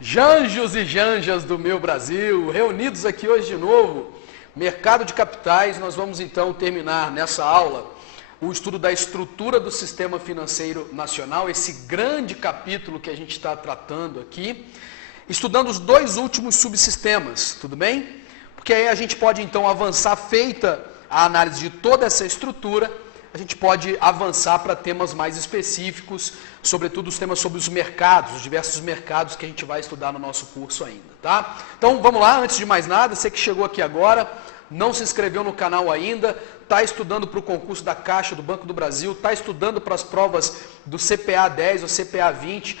Janjos e janjas do meu Brasil, reunidos aqui hoje de novo, mercado de capitais. Nós vamos então terminar nessa aula o estudo da estrutura do sistema financeiro nacional, esse grande capítulo que a gente está tratando aqui, estudando os dois últimos subsistemas, tudo bem? Porque aí a gente pode então avançar, feita a análise de toda essa estrutura, a gente pode avançar para temas mais específicos, sobretudo os temas sobre os mercados, os diversos mercados que a gente vai estudar no nosso curso ainda, tá? Então vamos lá, antes de mais nada, você que chegou aqui agora, não se inscreveu no canal ainda, está estudando para o concurso da Caixa, do Banco do Brasil, está estudando para as provas do CPA 10 ou CPA 20,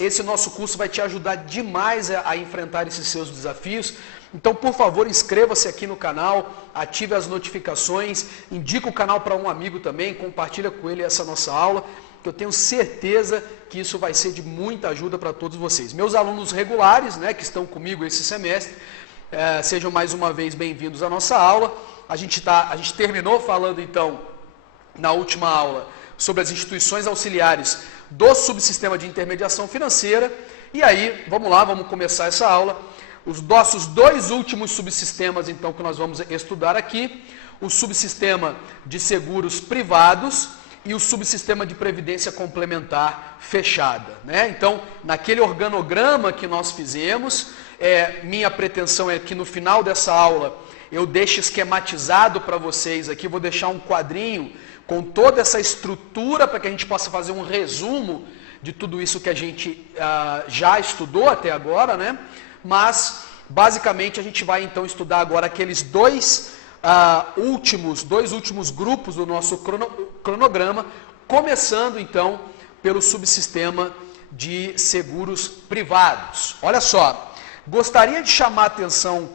esse nosso curso vai te ajudar demais a enfrentar esses seus desafios. Então, por favor, inscreva-se aqui no canal, ative as notificações, indica o canal para um amigo também, compartilha com ele essa nossa aula, que eu tenho certeza que isso vai ser de muita ajuda para todos vocês. Meus alunos regulares, né, que estão comigo esse semestre, sejam mais uma vez bem-vindos à nossa aula. A gente terminou falando, então, na última aula, sobre as instituições auxiliares do subsistema de intermediação financeira. E aí, vamos lá, vamos começar essa aula. Os nossos dois últimos subsistemas, então, que nós vamos estudar aqui, o subsistema de seguros privados e o subsistema de previdência complementar fechada, né? Então, naquele organograma que nós fizemos, minha pretensão é que no final dessa aula eu deixe esquematizado para vocês aqui, vou deixar um quadrinho com toda essa estrutura para que a gente possa fazer um resumo de tudo isso que a gente já estudou até agora, né? Mas, basicamente, a gente vai então estudar agora aqueles dois últimos grupos do nosso cronograma, começando então pelo subsistema de seguros privados. Olha só, gostaria de chamar a atenção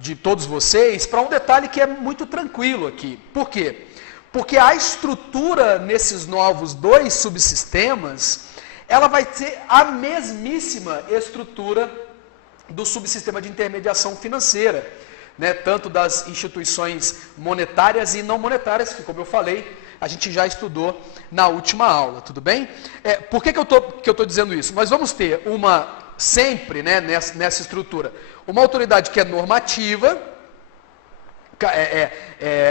de todos vocês para um detalhe que é muito tranquilo aqui. Por quê? Porque a estrutura nesses novos dois subsistemas, ela vai ter a mesmíssima estrutura do subsistema de intermediação financeira, né? Tanto das instituições monetárias e não monetárias, que, como eu falei, a gente já estudou na última aula, tudo bem? Por que eu estou dizendo isso? Nós vamos ter sempre, né, nessa estrutura, uma autoridade que é normativa,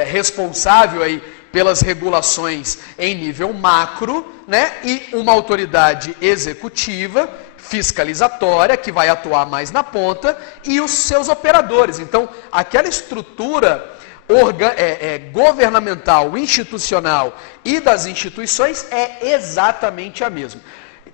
responsável aí pelas regulações em nível macro, né, e uma autoridade executiva, fiscalizatória, que vai atuar mais na ponta, e os seus operadores. Então, aquela estrutura governamental, institucional e das instituições é exatamente a mesma.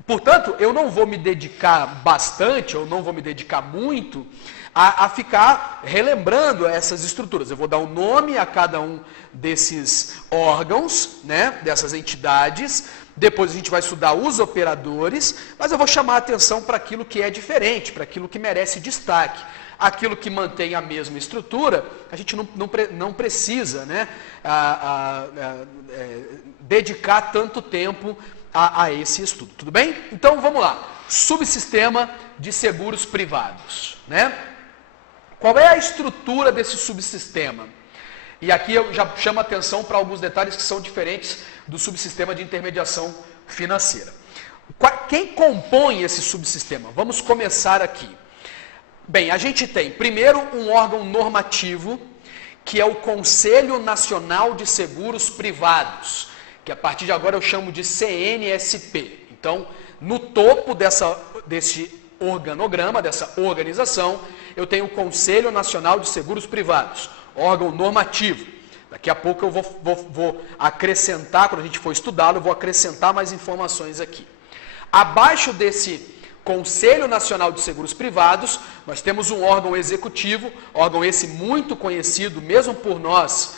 Portanto, eu não vou me dedicar bastante, ou não vou me dedicar muito, a ficar relembrando essas estruturas. Eu vou dar um nome a cada um desses órgãos, né, dessas entidades. Depois a gente vai estudar os operadores, mas eu vou chamar a atenção para aquilo que é diferente, para aquilo que merece destaque. Aquilo que mantém a mesma estrutura, a gente não precisa, né, dedicar tanto tempo a esse estudo. Tudo bem? Então vamos lá. Subsistema de seguros privados, né? Qual é a estrutura desse subsistema? E aqui eu já chamo a atenção para alguns detalhes que são diferentes do subsistema de intermediação financeira. Quem compõe esse subsistema? Vamos começar aqui. Bem, a gente tem primeiro um órgão normativo, que é o Conselho Nacional de Seguros Privados, que a partir de agora eu chamo de CNSP. Então, no topo desse organograma, dessa organização, eu tenho o Conselho Nacional de Seguros Privados, órgão normativo. Daqui a pouco eu vou acrescentar, quando a gente for estudá-lo, eu vou acrescentar mais informações aqui. Abaixo desse Conselho Nacional de Seguros Privados, nós temos um órgão executivo, órgão esse muito conhecido, mesmo por nós,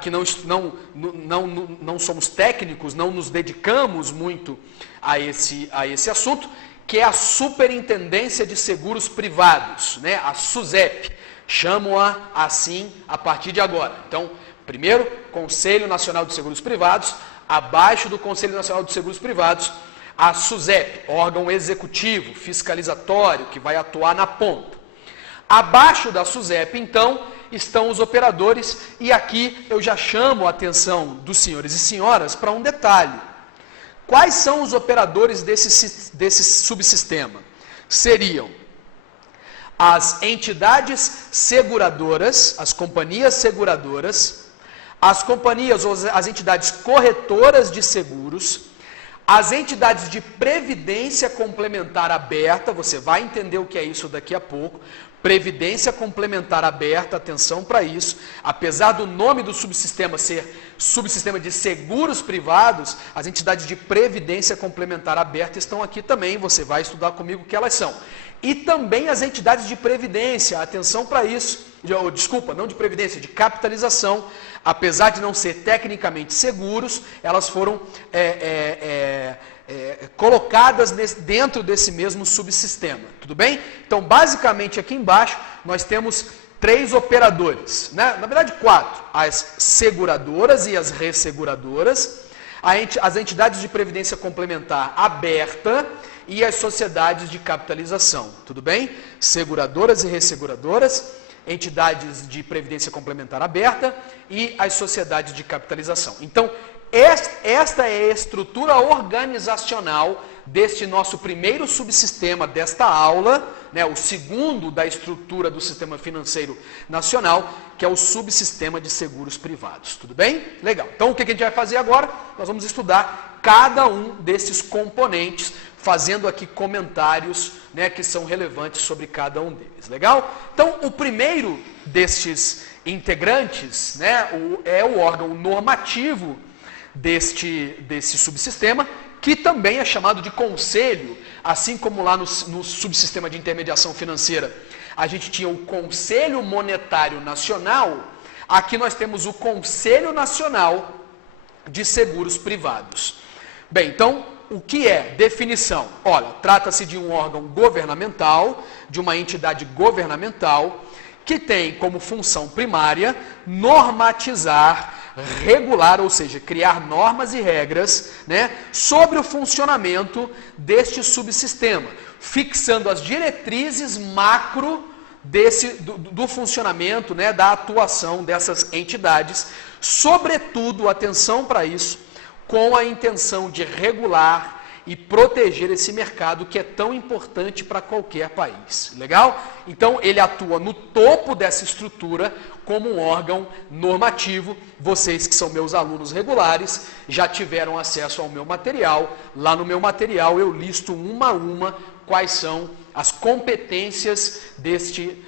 que não somos técnicos, não nos dedicamos muito a esse assunto, que é a Superintendência de Seguros Privados, né? A SUSEP. Chamo-a assim a partir de agora. Então, primeiro, Conselho Nacional de Seguros Privados. Abaixo do Conselho Nacional de Seguros Privados, a SUSEP, órgão executivo, fiscalizatório, que vai atuar na ponta. Abaixo da SUSEP, então, estão os operadores, e aqui eu já chamo a atenção dos senhores e senhoras para um detalhe. Quais são os operadores desse subsistema? Seriam as entidades seguradoras, as companhias seguradoras, as companhias ou as entidades corretoras de seguros, as entidades de previdência complementar aberta, você vai entender o que é isso daqui a pouco, previdência complementar aberta, atenção para isso, apesar do nome do subsistema ser subsistema de seguros privados, as entidades de previdência complementar aberta estão aqui também, você vai estudar comigo o que elas são. E também as entidades de previdência, atenção para isso, desculpa, não de previdência, de capitalização, apesar de não ser tecnicamente seguros, elas foram colocadas dentro desse mesmo subsistema, tudo bem? Então, basicamente, aqui embaixo, nós temos 3 operadores, né? Na verdade 4, as seguradoras e as resseguradoras, as entidades de previdência complementar aberta e as sociedades de capitalização, tudo bem? Seguradoras e resseguradoras, entidades de previdência complementar aberta e as sociedades de capitalização. Então, esta é a estrutura organizacional deste nosso primeiro subsistema desta aula, né, o segundo da estrutura do sistema financeiro nacional, que é o subsistema de seguros privados. Tudo bem? Legal. Então, o que a gente vai fazer agora? Nós vamos estudar cada um desses componentes, fazendo aqui comentários, né, que são relevantes sobre cada um deles. Legal? Então, o primeiro destes integrantes, né, é o órgão normativo desse subsistema, que também é chamado de conselho, assim como lá no subsistema de intermediação financeira a gente tinha o Conselho Monetário Nacional, aqui nós temos o Conselho Nacional de Seguros Privados. Bem, então, o que é definição? Olha, trata-se de um órgão governamental, de uma entidade governamental, que tem como função primária normatizar, regular, ou seja, criar normas e regras, né, sobre o funcionamento deste subsistema, fixando as diretrizes macro do funcionamento, né, da atuação dessas entidades, sobretudo, atenção para isso, com a intenção de regular e proteger esse mercado que é tão importante para qualquer país. Legal? Então, ele atua no topo dessa estrutura como um órgão normativo. Vocês que são meus alunos regulares já tiveram acesso ao meu material. Lá no meu material eu listo uma a uma quais são as competências deste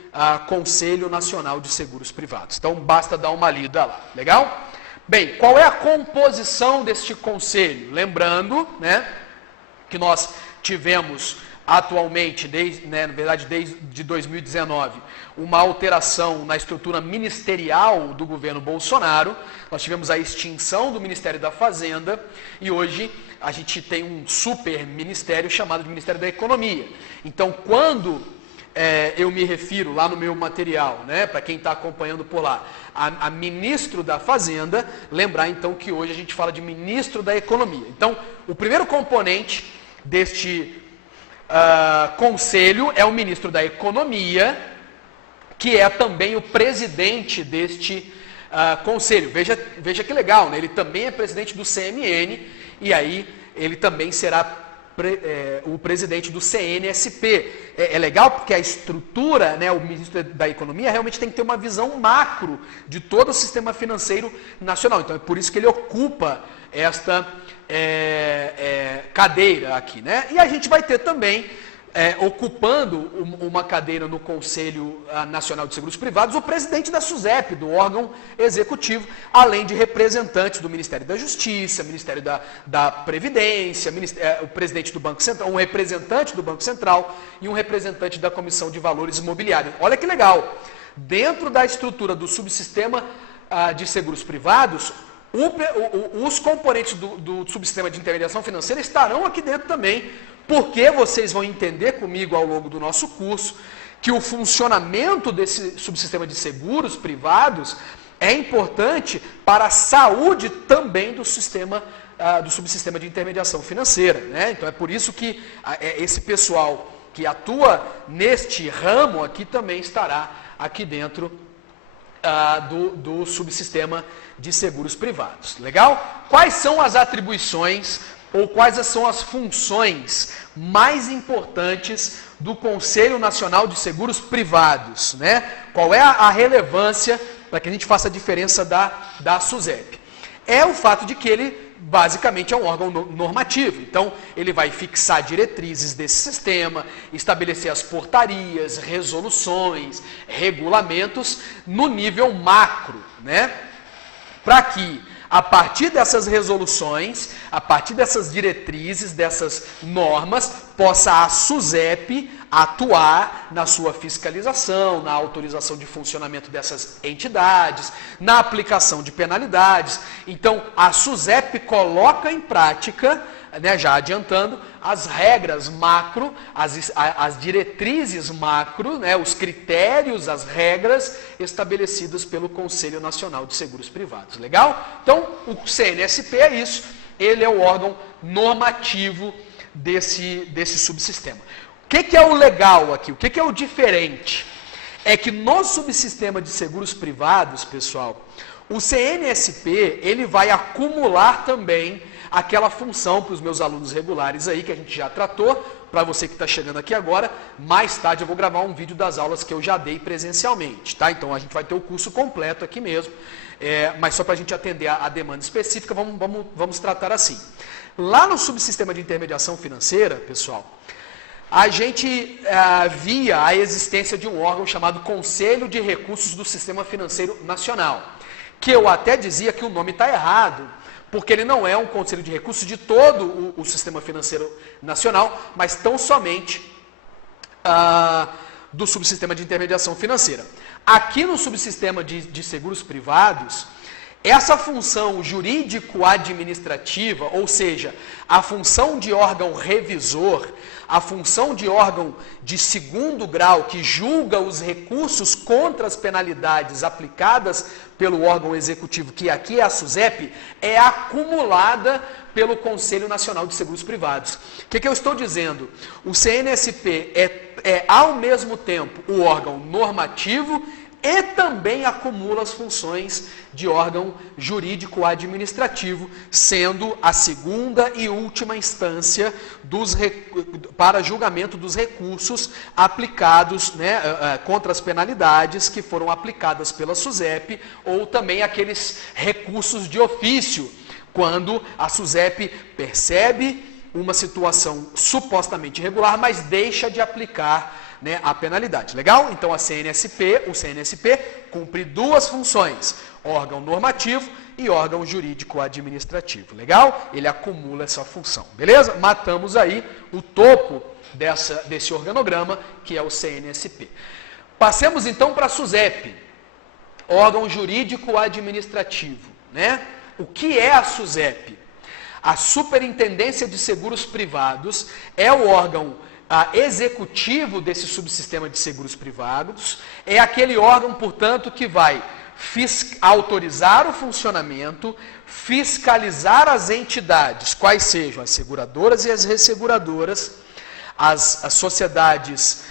Conselho Nacional de Seguros Privados. Então, basta dar uma lida lá. Legal? Bem, qual é a composição deste conselho? Lembrando, né, que nós tivemos atualmente, desde 2019, uma alteração na estrutura ministerial do governo Bolsonaro. Nós tivemos a extinção do Ministério da Fazenda e hoje a gente tem um super ministério chamado de Ministério da Economia. Então, quando eu me refiro lá no meu material, né, para quem está acompanhando por lá, a ministro da Fazenda, lembrar então que hoje a gente fala de ministro da Economia. Então, o primeiro componente deste conselho é o ministro da Economia, que é também o presidente deste conselho. Veja que legal, né? Ele também é presidente do CMN e aí ele também será o presidente do CNSP. É legal porque a estrutura, né, o ministro da Economia realmente tem que ter uma visão macro de todo o sistema financeiro nacional. Então é por isso que ele ocupa esta cadeira aqui, né? E a gente vai ter também, ocupando uma cadeira no Conselho Nacional de Seguros Privados, o presidente da SUSEP, do órgão executivo, além de representantes do Ministério da Justiça, Ministério da Previdência, o presidente do Banco Central, um representante do Banco Central e um representante da Comissão de Valores Imobiliários. Olha que legal! Dentro da estrutura do subsistema de seguros privados, os componentes do subsistema de intermediação financeira estarão aqui dentro também, porque vocês vão entender comigo ao longo do nosso curso que o funcionamento desse subsistema de seguros privados é importante para a saúde também do sistema do subsistema de intermediação financeira, né? Então é por isso que esse pessoal que atua neste ramo aqui também estará aqui dentro do subsistema de seguros privados. Legal? Quais são as atribuições ou quais são as funções mais importantes do Conselho Nacional de Seguros Privados, né? Qual é a relevância para que a gente faça a diferença da SUSEP? É o fato de que ele basicamente é um órgão normativo, então ele vai fixar diretrizes desse sistema, estabelecer as portarias, resoluções, regulamentos no nível macro, né? Para que a partir dessas resoluções, a partir dessas diretrizes, dessas normas, possa a SUSEP atuar na sua fiscalização, na autorização de funcionamento dessas entidades, na aplicação de penalidades. Então, a SUSEP coloca em prática, né, já adiantando, as regras macro, as diretrizes macro, né, os critérios, as regras estabelecidas pelo Conselho Nacional de Seguros Privados. Legal? Então, o CNSP é isso, ele é o órgão normativo desse subsistema. O que é o legal aqui? O que é o diferente? É que no subsistema de seguros privados, pessoal, o CNSP ele vai acumular também aquela função para os meus alunos regulares aí, que a gente já tratou. Para você que está chegando aqui agora, mais tarde eu vou gravar um vídeo das aulas que eu já dei presencialmente, tá? Então a gente vai ter o curso completo aqui mesmo, mas só para a gente atender a demanda específica, vamos tratar assim. Lá no subsistema de intermediação financeira, pessoal, a gente via a existência de um órgão chamado Conselho de Recursos do Sistema Financeiro Nacional, que eu até dizia que o nome está errado, porque ele não é um conselho de recursos de todo o sistema financeiro nacional, mas tão somente do subsistema de intermediação financeira. Aqui no subsistema de seguros privados, essa função jurídico-administrativa, ou seja, a função de órgão revisor, a função de órgão de segundo grau que julga os recursos contra as penalidades aplicadas pelo órgão executivo, que aqui é a SUSEP, é acumulada pelo Conselho Nacional de Seguros Privados. O que eu estou dizendo? O CNSP é ao mesmo tempo o órgão normativo e também acumula as funções de órgão jurídico-administrativo, sendo a segunda e última instância para julgamento dos recursos aplicados, né, contra as penalidades que foram aplicadas pela SUSEP, ou também aqueles recursos de ofício, quando a SUSEP percebe uma situação supostamente irregular, mas deixa de aplicar, né, a penalidade. Legal? Então o CNSP cumpre duas funções, órgão normativo e órgão jurídico-administrativo. Legal? Ele acumula essa função. Beleza? Matamos aí o topo desse organograma, que é o CNSP. Passemos então para a SUSEP, órgão jurídico-administrativo, né? O que é a SUSEP? A Superintendência de Seguros Privados é o órgão executivo desse subsistema de seguros privados, é aquele órgão, portanto, que vai autorizar o funcionamento, fiscalizar as entidades, quais sejam as seguradoras e as resseguradoras, as sociedades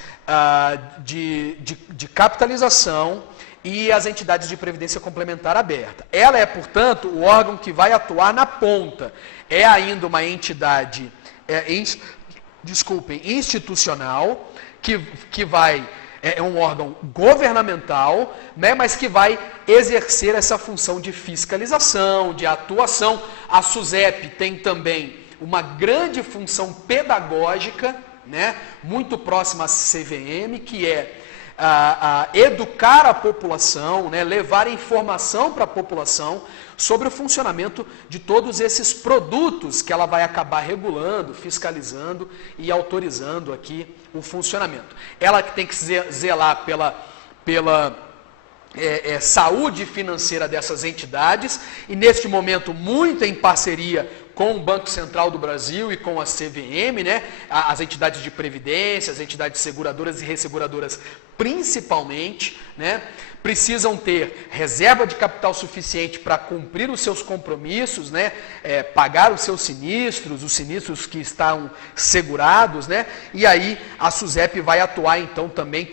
de capitalização e as entidades de previdência complementar aberta. Ela é, portanto, o órgão que vai atuar na ponta. É ainda uma entidade institucional, que é um órgão governamental, né, mas que vai exercer essa função de fiscalização, de atuação. A SUSEP tem também uma grande função pedagógica, né, muito próxima à CVM, que é educar a população, né, levar informação para a população sobre o funcionamento de todos esses produtos que ela vai acabar regulando, fiscalizando e autorizando aqui o funcionamento. Ela que tem que zelar pela saúde financeira dessas entidades e, neste momento, muito em parceria com o Banco Central do Brasil e com a CVM, né? As entidades de previdência, as entidades seguradoras e resseguradoras principalmente, né? Precisam ter reserva de capital suficiente para cumprir os seus compromissos, né? Pagar os seus sinistros, os sinistros que estão segurados, né? E aí a SUSEP vai atuar então também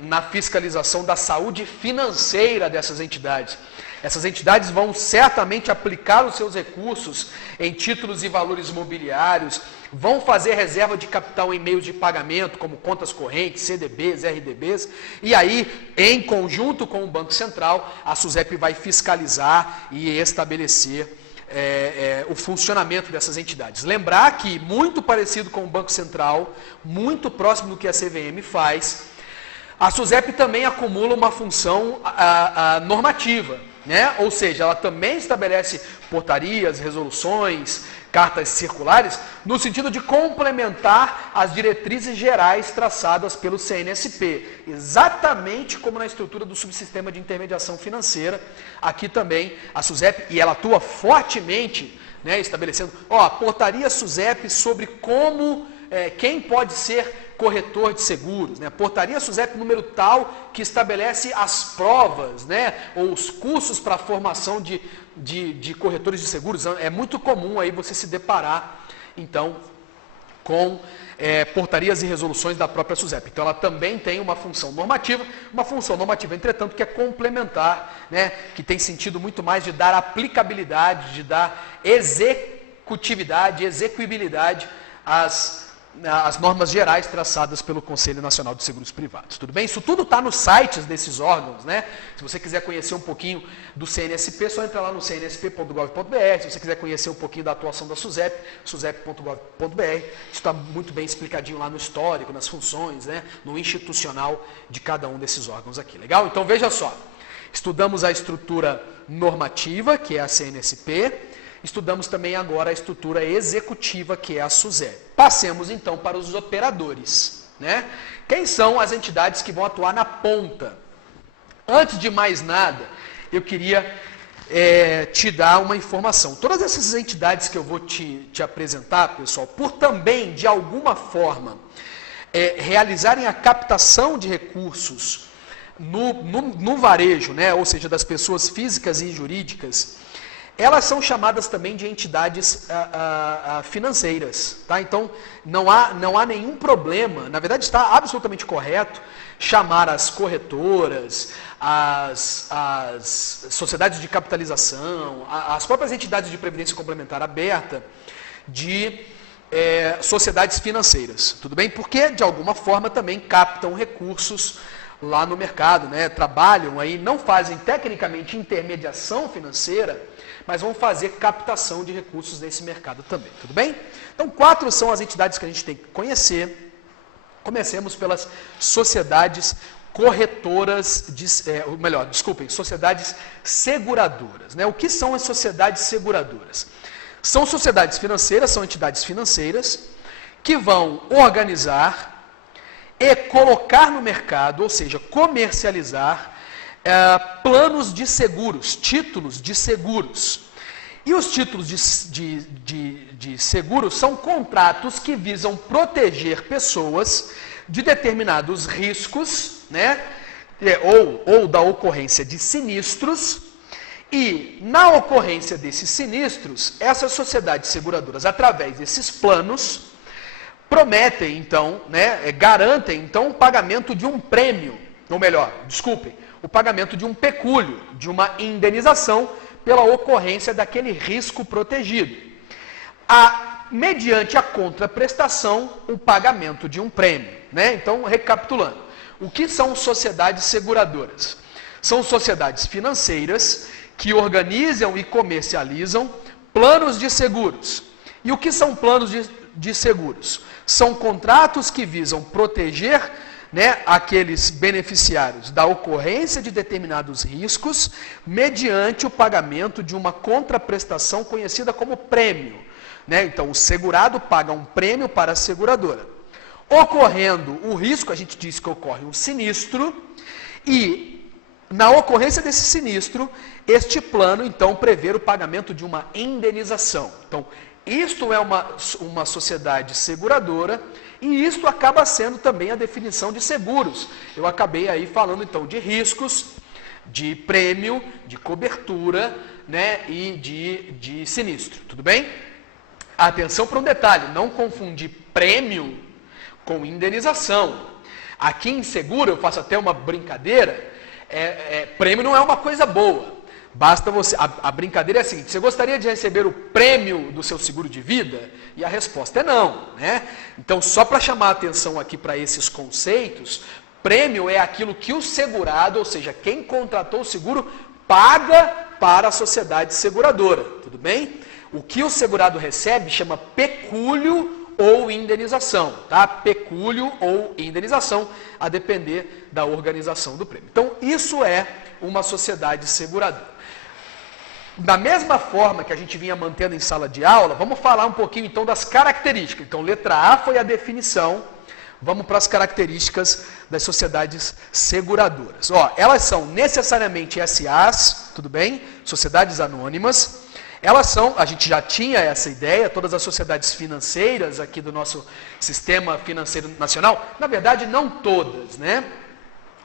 na fiscalização da saúde financeira dessas entidades. Essas entidades vão certamente aplicar os seus recursos em títulos e valores imobiliários, vão fazer reserva de capital em meios de pagamento, como contas correntes, CDBs, RDBs, e aí, em conjunto com o Banco Central, a SUSEP vai fiscalizar e estabelecer o funcionamento dessas entidades. Lembrar que, muito parecido com o Banco Central, muito próximo do que a CVM faz, a SUSEP também acumula uma função normativa, né? Ou seja, ela também estabelece portarias, resoluções, cartas circulares, no sentido de complementar as diretrizes gerais traçadas pelo CNSP, exatamente como na estrutura do subsistema de intermediação financeira. Aqui também a SUSEP, e ela atua fortemente, né, estabelecendo a portaria SUSEP sobre quem pode ser corretor de seguros, né? Portaria SUSEP número tal que estabelece as provas, né? Ou os cursos para a formação de corretores de seguros. É muito comum aí você se deparar, então, com portarias e resoluções da própria SUSEP. Então, ela também tem uma função normativa, entretanto, que é complementar, né? Que tem sentido muito mais de dar aplicabilidade, de dar executividade, execuibilidade às normas gerais traçadas pelo Conselho Nacional de Seguros Privados. Tudo bem? Isso tudo está nos sites desses órgãos, né? Se você quiser conhecer um pouquinho do CNSP, só entra lá no cnsp.gov.br. Se você quiser conhecer um pouquinho da atuação da SUSEP, susep.gov.br. Isso está muito bem explicadinho lá no histórico, nas funções, né? No institucional de cada um desses órgãos aqui. Legal? Então veja só. Estudamos a estrutura normativa, que é a CNSP. Estudamos também agora a estrutura executiva, que é a SUSEP. Passemos então para os operadores, né? Quem são as entidades que vão atuar na ponta? Antes de mais nada, eu queria te dar uma informação. Todas essas entidades que eu vou te apresentar, pessoal, por também, de alguma forma, realizarem a captação de recursos no varejo, né? Ou seja, das pessoas físicas e jurídicas, elas são chamadas também de entidades financeiras, tá? Então, não há nenhum problema, na verdade está absolutamente correto, chamar as corretoras, as sociedades de capitalização, as próprias entidades de previdência complementar aberta de sociedades financeiras, tudo bem? Porque, de alguma forma, também captam recursos lá no mercado, né? Trabalham aí, não fazem tecnicamente intermediação financeira, mas vão fazer captação de recursos nesse mercado também, tudo bem? Então, 4 são as entidades que a gente tem que conhecer. Comecemos pelas sociedades corretoras, sociedades seguradoras, né? O que são as sociedades seguradoras? São sociedades financeiras, são entidades financeiras que vão organizar e colocar no mercado, ou seja, comercializar planos de seguros, títulos de seguros. E os títulos de seguros são contratos que visam proteger pessoas de determinados riscos, né? Ou da ocorrência de sinistros. E, na ocorrência desses sinistros, essas sociedades seguradoras, através desses planos, prometem, então, né, garantem, então, o pagamento de um prêmio, ou melhor, o pagamento de um pecúlio, de uma indenização pela ocorrência daquele risco protegido. Mediante a contraprestação, o pagamento de um prêmio, né? Então, recapitulando, o que são sociedades seguradoras? São sociedades financeiras que organizam e comercializam planos de seguros. E o que são planos de seguros? São contratos que visam proteger, né, aqueles beneficiários da ocorrência de determinados riscos mediante o pagamento de uma contraprestação conhecida como prêmio, né? Então, o segurado paga um prêmio para a seguradora. Ocorrendo o risco, a gente diz que ocorre um sinistro, e Na ocorrência desse sinistro, este plano, então, prevê o pagamento de uma indenização. Então, isto é uma sociedade seguradora e isto acaba sendo também a definição de seguros. Eu acabei aí falando, então, de riscos, de prêmio, de cobertura, né, e de sinistro. Tudo bem? Atenção para um detalhe, não confundir prêmio com indenização. Aqui em seguro, eu faço até uma brincadeira, prêmio não é uma coisa boa. Basta você. A brincadeira é a seguinte: você gostaria de receber o prêmio do seu seguro de vida? E a resposta é não, né? Então, só para chamar a atenção aqui para esses conceitos, prêmio é aquilo que o segurado, ou seja, quem contratou o seguro, paga para a sociedade seguradora, tudo bem? O que o segurado recebe chama pecúlio ou indenização, tá? Pecúlio ou indenização, a depender da organização do prêmio. Então, isso é uma sociedade seguradora. Da mesma forma que a gente vinha mantendo em sala de aula, vamos falar um pouquinho então das características. Então, letra A foi a definição, vamos para as características das sociedades seguradoras. Ó, elas são necessariamente SAs, tudo bem? Sociedades anônimas. Elas são, a gente já tinha essa ideia, todas as sociedades financeiras aqui do nosso sistema financeiro nacional, na verdade não todas, né?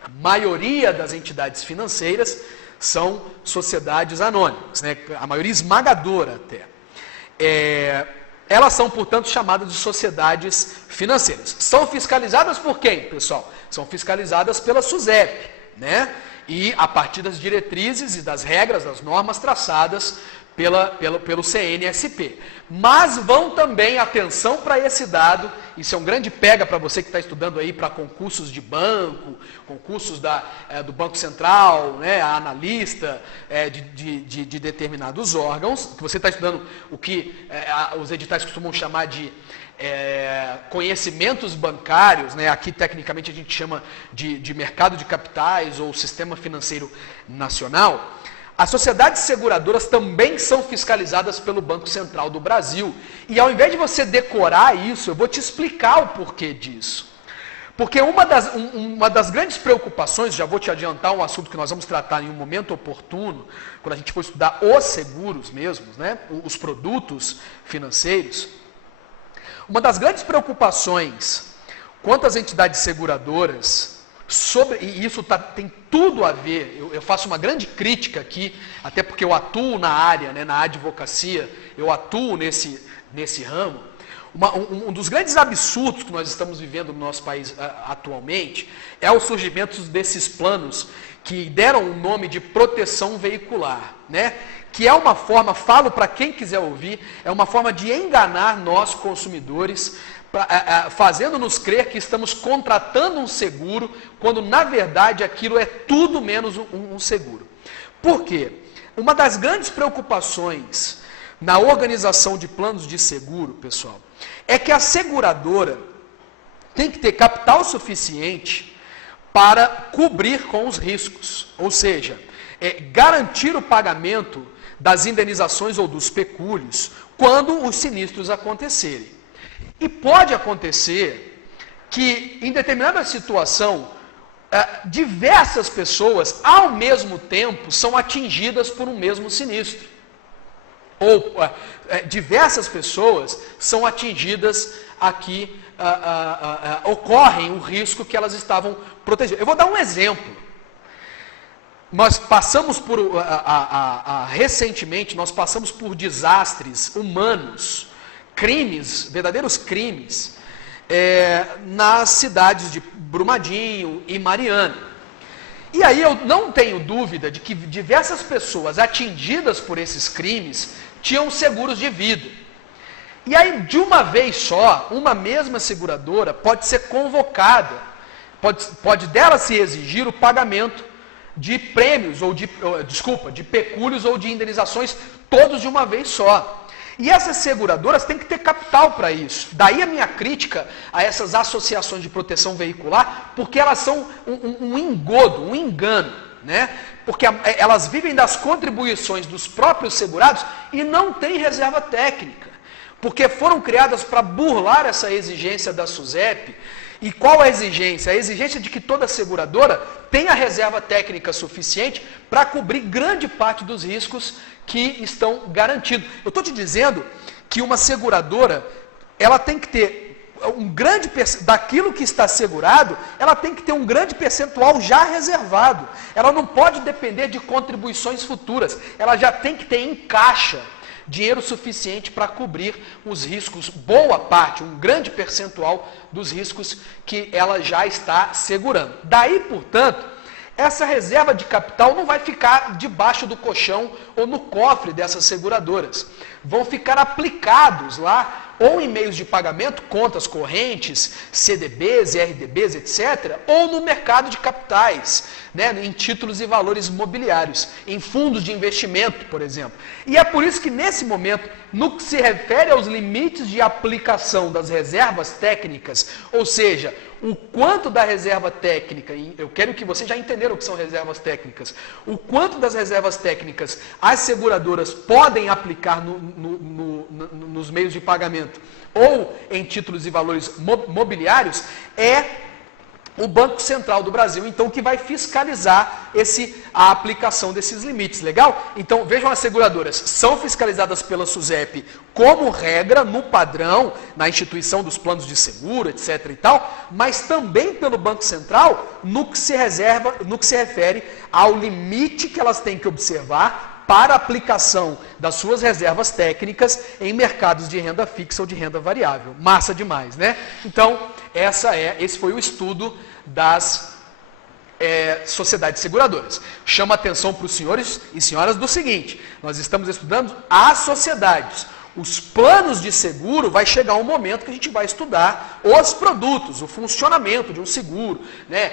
A maioria das entidades financeiras são sociedades anônimas, né? A maioria esmagadora até. Elas são, portanto, chamadas de sociedades financeiras. São fiscalizadas por quem, pessoal? São fiscalizadas pela SUSEP, né? E a partir das diretrizes e das regras, das normas traçadas pelo CNSP. Mas vão também, atenção para esse dado, isso é um grande pega para você que está estudando aí para concursos de banco, concursos do Banco Central, né, a analista de determinados órgãos, que você está estudando o que os editais costumam chamar de conhecimentos bancários, né, aqui tecnicamente a gente chama de mercado de capitais ou sistema financeiro nacional. As sociedades seguradoras também são fiscalizadas pelo Banco Central do Brasil. E ao invés de você decorar isso, eu vou te explicar o porquê disso. Porque uma das grandes preocupações, já vou te adiantar um assunto que nós vamos tratar em um momento oportuno, quando a gente for estudar os seguros mesmos, né, os produtos financeiros, uma das grandes preocupações quanto às entidades seguradoras, e isso tem tudo a ver, eu faço uma grande crítica aqui, até porque eu atuo na área, né, na advocacia, eu atuo nesse ramo. Um dos grandes absurdos que nós estamos vivendo no nosso país atualmente é o surgimento desses planos que deram o nome de proteção veicular, né? Que é uma forma, falo para quem quiser ouvir, é uma forma de enganar nós consumidores, fazendo-nos crer que estamos contratando um seguro, quando na verdade aquilo é tudo menos um seguro. Por quê? Uma das grandes preocupações na organização de planos de seguro, pessoal, é que a seguradora tem que ter capital suficiente para cobrir com os riscos, ou seja, garantir o pagamento das indenizações ou dos pecúlios quando os sinistros acontecerem. E pode acontecer que, em determinada situação, diversas pessoas, ao mesmo tempo, são atingidas por um mesmo sinistro. Ou diversas pessoas são atingidas aqui, ocorrem o risco que elas estavam protegendo. Eu vou dar um exemplo. Nós passamos recentemente, nós passamos por desastres humanos, crimes, verdadeiros crimes, nas cidades de Brumadinho e Mariana. E aí eu não tenho dúvida de que diversas pessoas atingidas por esses crimes tinham seguros de vida. E aí, de uma vez só, uma mesma seguradora pode ser convocada, pode dela se exigir o pagamento de prêmios, de pecúlios ou de indenizações, todos de uma vez só. E essas seguradoras têm que ter capital para isso. Daí a minha crítica a essas associações de proteção veicular, porque elas são um engodo, um engano, né? Porque elas vivem das contribuições dos próprios segurados e não têm reserva técnica, porque foram criadas para burlar essa exigência da SUSEP E qual a exigência? A exigência de que toda seguradora tenha reserva técnica suficiente para cobrir grande parte dos riscos que estão garantidos. Eu estou te dizendo que uma seguradora, ela tem que ter daquilo que está segurado, ela tem que ter um grande percentual já reservado. Ela não pode depender de contribuições futuras. Ela já tem que ter em caixa dinheiro suficiente para cobrir os riscos, boa parte, um grande percentual dos riscos que ela já está segurando. Daí, portanto, essa reserva de capital não vai ficar debaixo do colchão ou no cofre dessas seguradoras. Vão ficar aplicados lá, ou em meios de pagamento, contas correntes, CDBs, RDBs, etc., ou no mercado de capitais, né, em títulos e valores imobiliários, em fundos de investimento, por exemplo. E é por isso que, nesse momento, no que se refere aos limites de aplicação das reservas técnicas, ou seja, o quanto da reserva técnica, eu quero que vocês já entenderam o que são reservas técnicas, o quanto das reservas técnicas as seguradoras podem aplicar nos meios de pagamento ou em títulos e valores mobiliários, é o Banco Central do Brasil, então, que vai fiscalizar a aplicação desses limites, legal? Então, vejam, as seguradoras são fiscalizadas pela SUSEP como regra, no padrão, na instituição dos planos de seguro, etc. e tal, mas também pelo Banco Central no que se refere ao limite que elas têm que observar para a aplicação das suas reservas técnicas em mercados de renda fixa ou de renda variável. Massa demais, né? Então, esse foi o estudo das sociedades seguradoras. Chama atenção para os senhores e senhoras do seguinte: nós estamos estudando as sociedades. Os planos de seguro, vai chegar um momento que a gente vai estudar os produtos, o funcionamento de um seguro, né?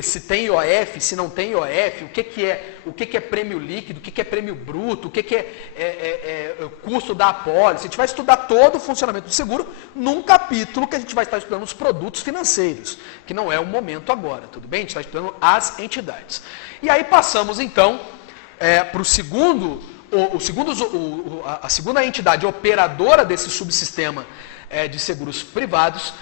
Se tem IOF, se não tem IOF, o que é prêmio líquido, o que é prêmio bruto, o que é custo da apólice. A gente vai estudar todo o funcionamento do seguro num capítulo que a gente vai estar estudando os produtos financeiros, que não é o momento agora, tudo bem? A gente está estudando as entidades. E aí passamos então para o segundo. A segunda entidade operadora desse subsistema de seguros privados,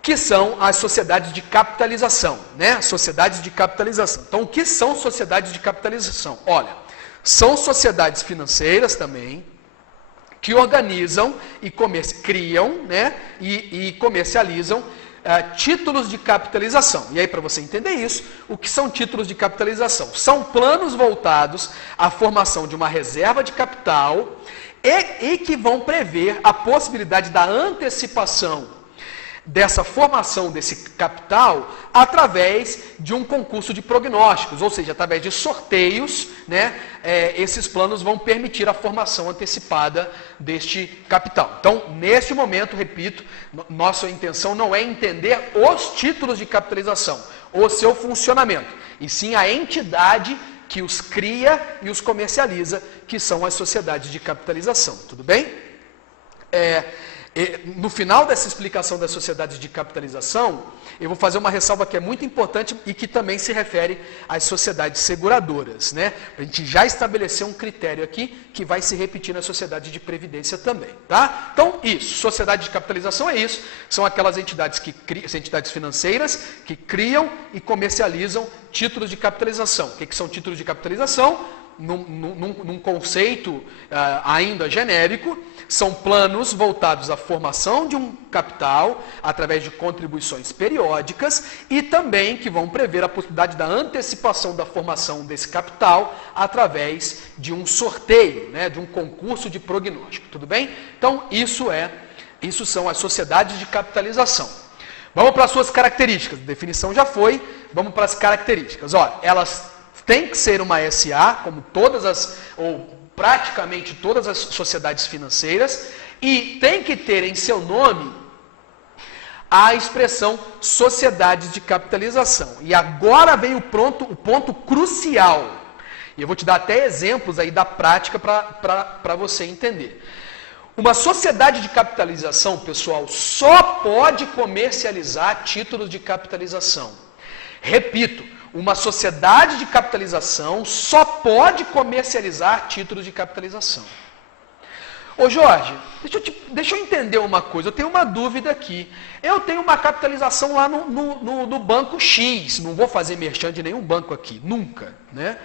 que são as sociedades de capitalização, né? Sociedades de capitalização. Então, o que são sociedades de capitalização? Olha, são sociedades financeiras também, que organizam e criam, né? e comercializam títulos de capitalização. E aí, para você entender isso, o que são títulos de capitalização? São planos voltados à formação de uma reserva de capital e que vão prever a possibilidade da antecipação dessa formação desse capital através de um concurso de prognósticos, ou seja, através de sorteios, né, esses planos vão permitir a formação antecipada deste capital. Então, neste momento, repito, nossa intenção não é entender os títulos de capitalização, o seu funcionamento, e sim a entidade que os cria e os comercializa, que são as sociedades de capitalização. Tudo bem? No final dessa explicação das sociedades de capitalização, eu vou fazer uma ressalva que é muito importante e que também se refere às sociedades seguradoras, né? A gente já estabeleceu um critério aqui que vai se repetir na sociedade de previdência também, tá? Então, isso, sociedade de capitalização é isso, são aquelas entidades entidades financeiras que criam e comercializam títulos de capitalização. O que são títulos de capitalização? Num conceito ainda genérico, são planos voltados à formação de um capital através de contribuições periódicas e também que vão prever a possibilidade da antecipação da formação desse capital através de um sorteio, né, de um concurso de prognóstico. Tudo bem? Então, isso são as sociedades de capitalização. Vamos para as suas características. A definição já foi, vamos para as características. Olha, elas têm que ser uma SA, como ou praticamente todas as sociedades financeiras, e tem que ter em seu nome a expressão sociedades de capitalização. E agora vem o ponto crucial. E eu vou te dar até exemplos aí da prática para você entender. Uma sociedade de capitalização, pessoal, só pode comercializar títulos de capitalização. Repito, uma sociedade de capitalização só pode comercializar títulos de capitalização. Ô Jorge, deixa eu entender uma coisa, eu tenho uma dúvida aqui. Eu tenho uma capitalização lá no banco X, não vou fazer merchan de nenhum banco aqui, nunca, né?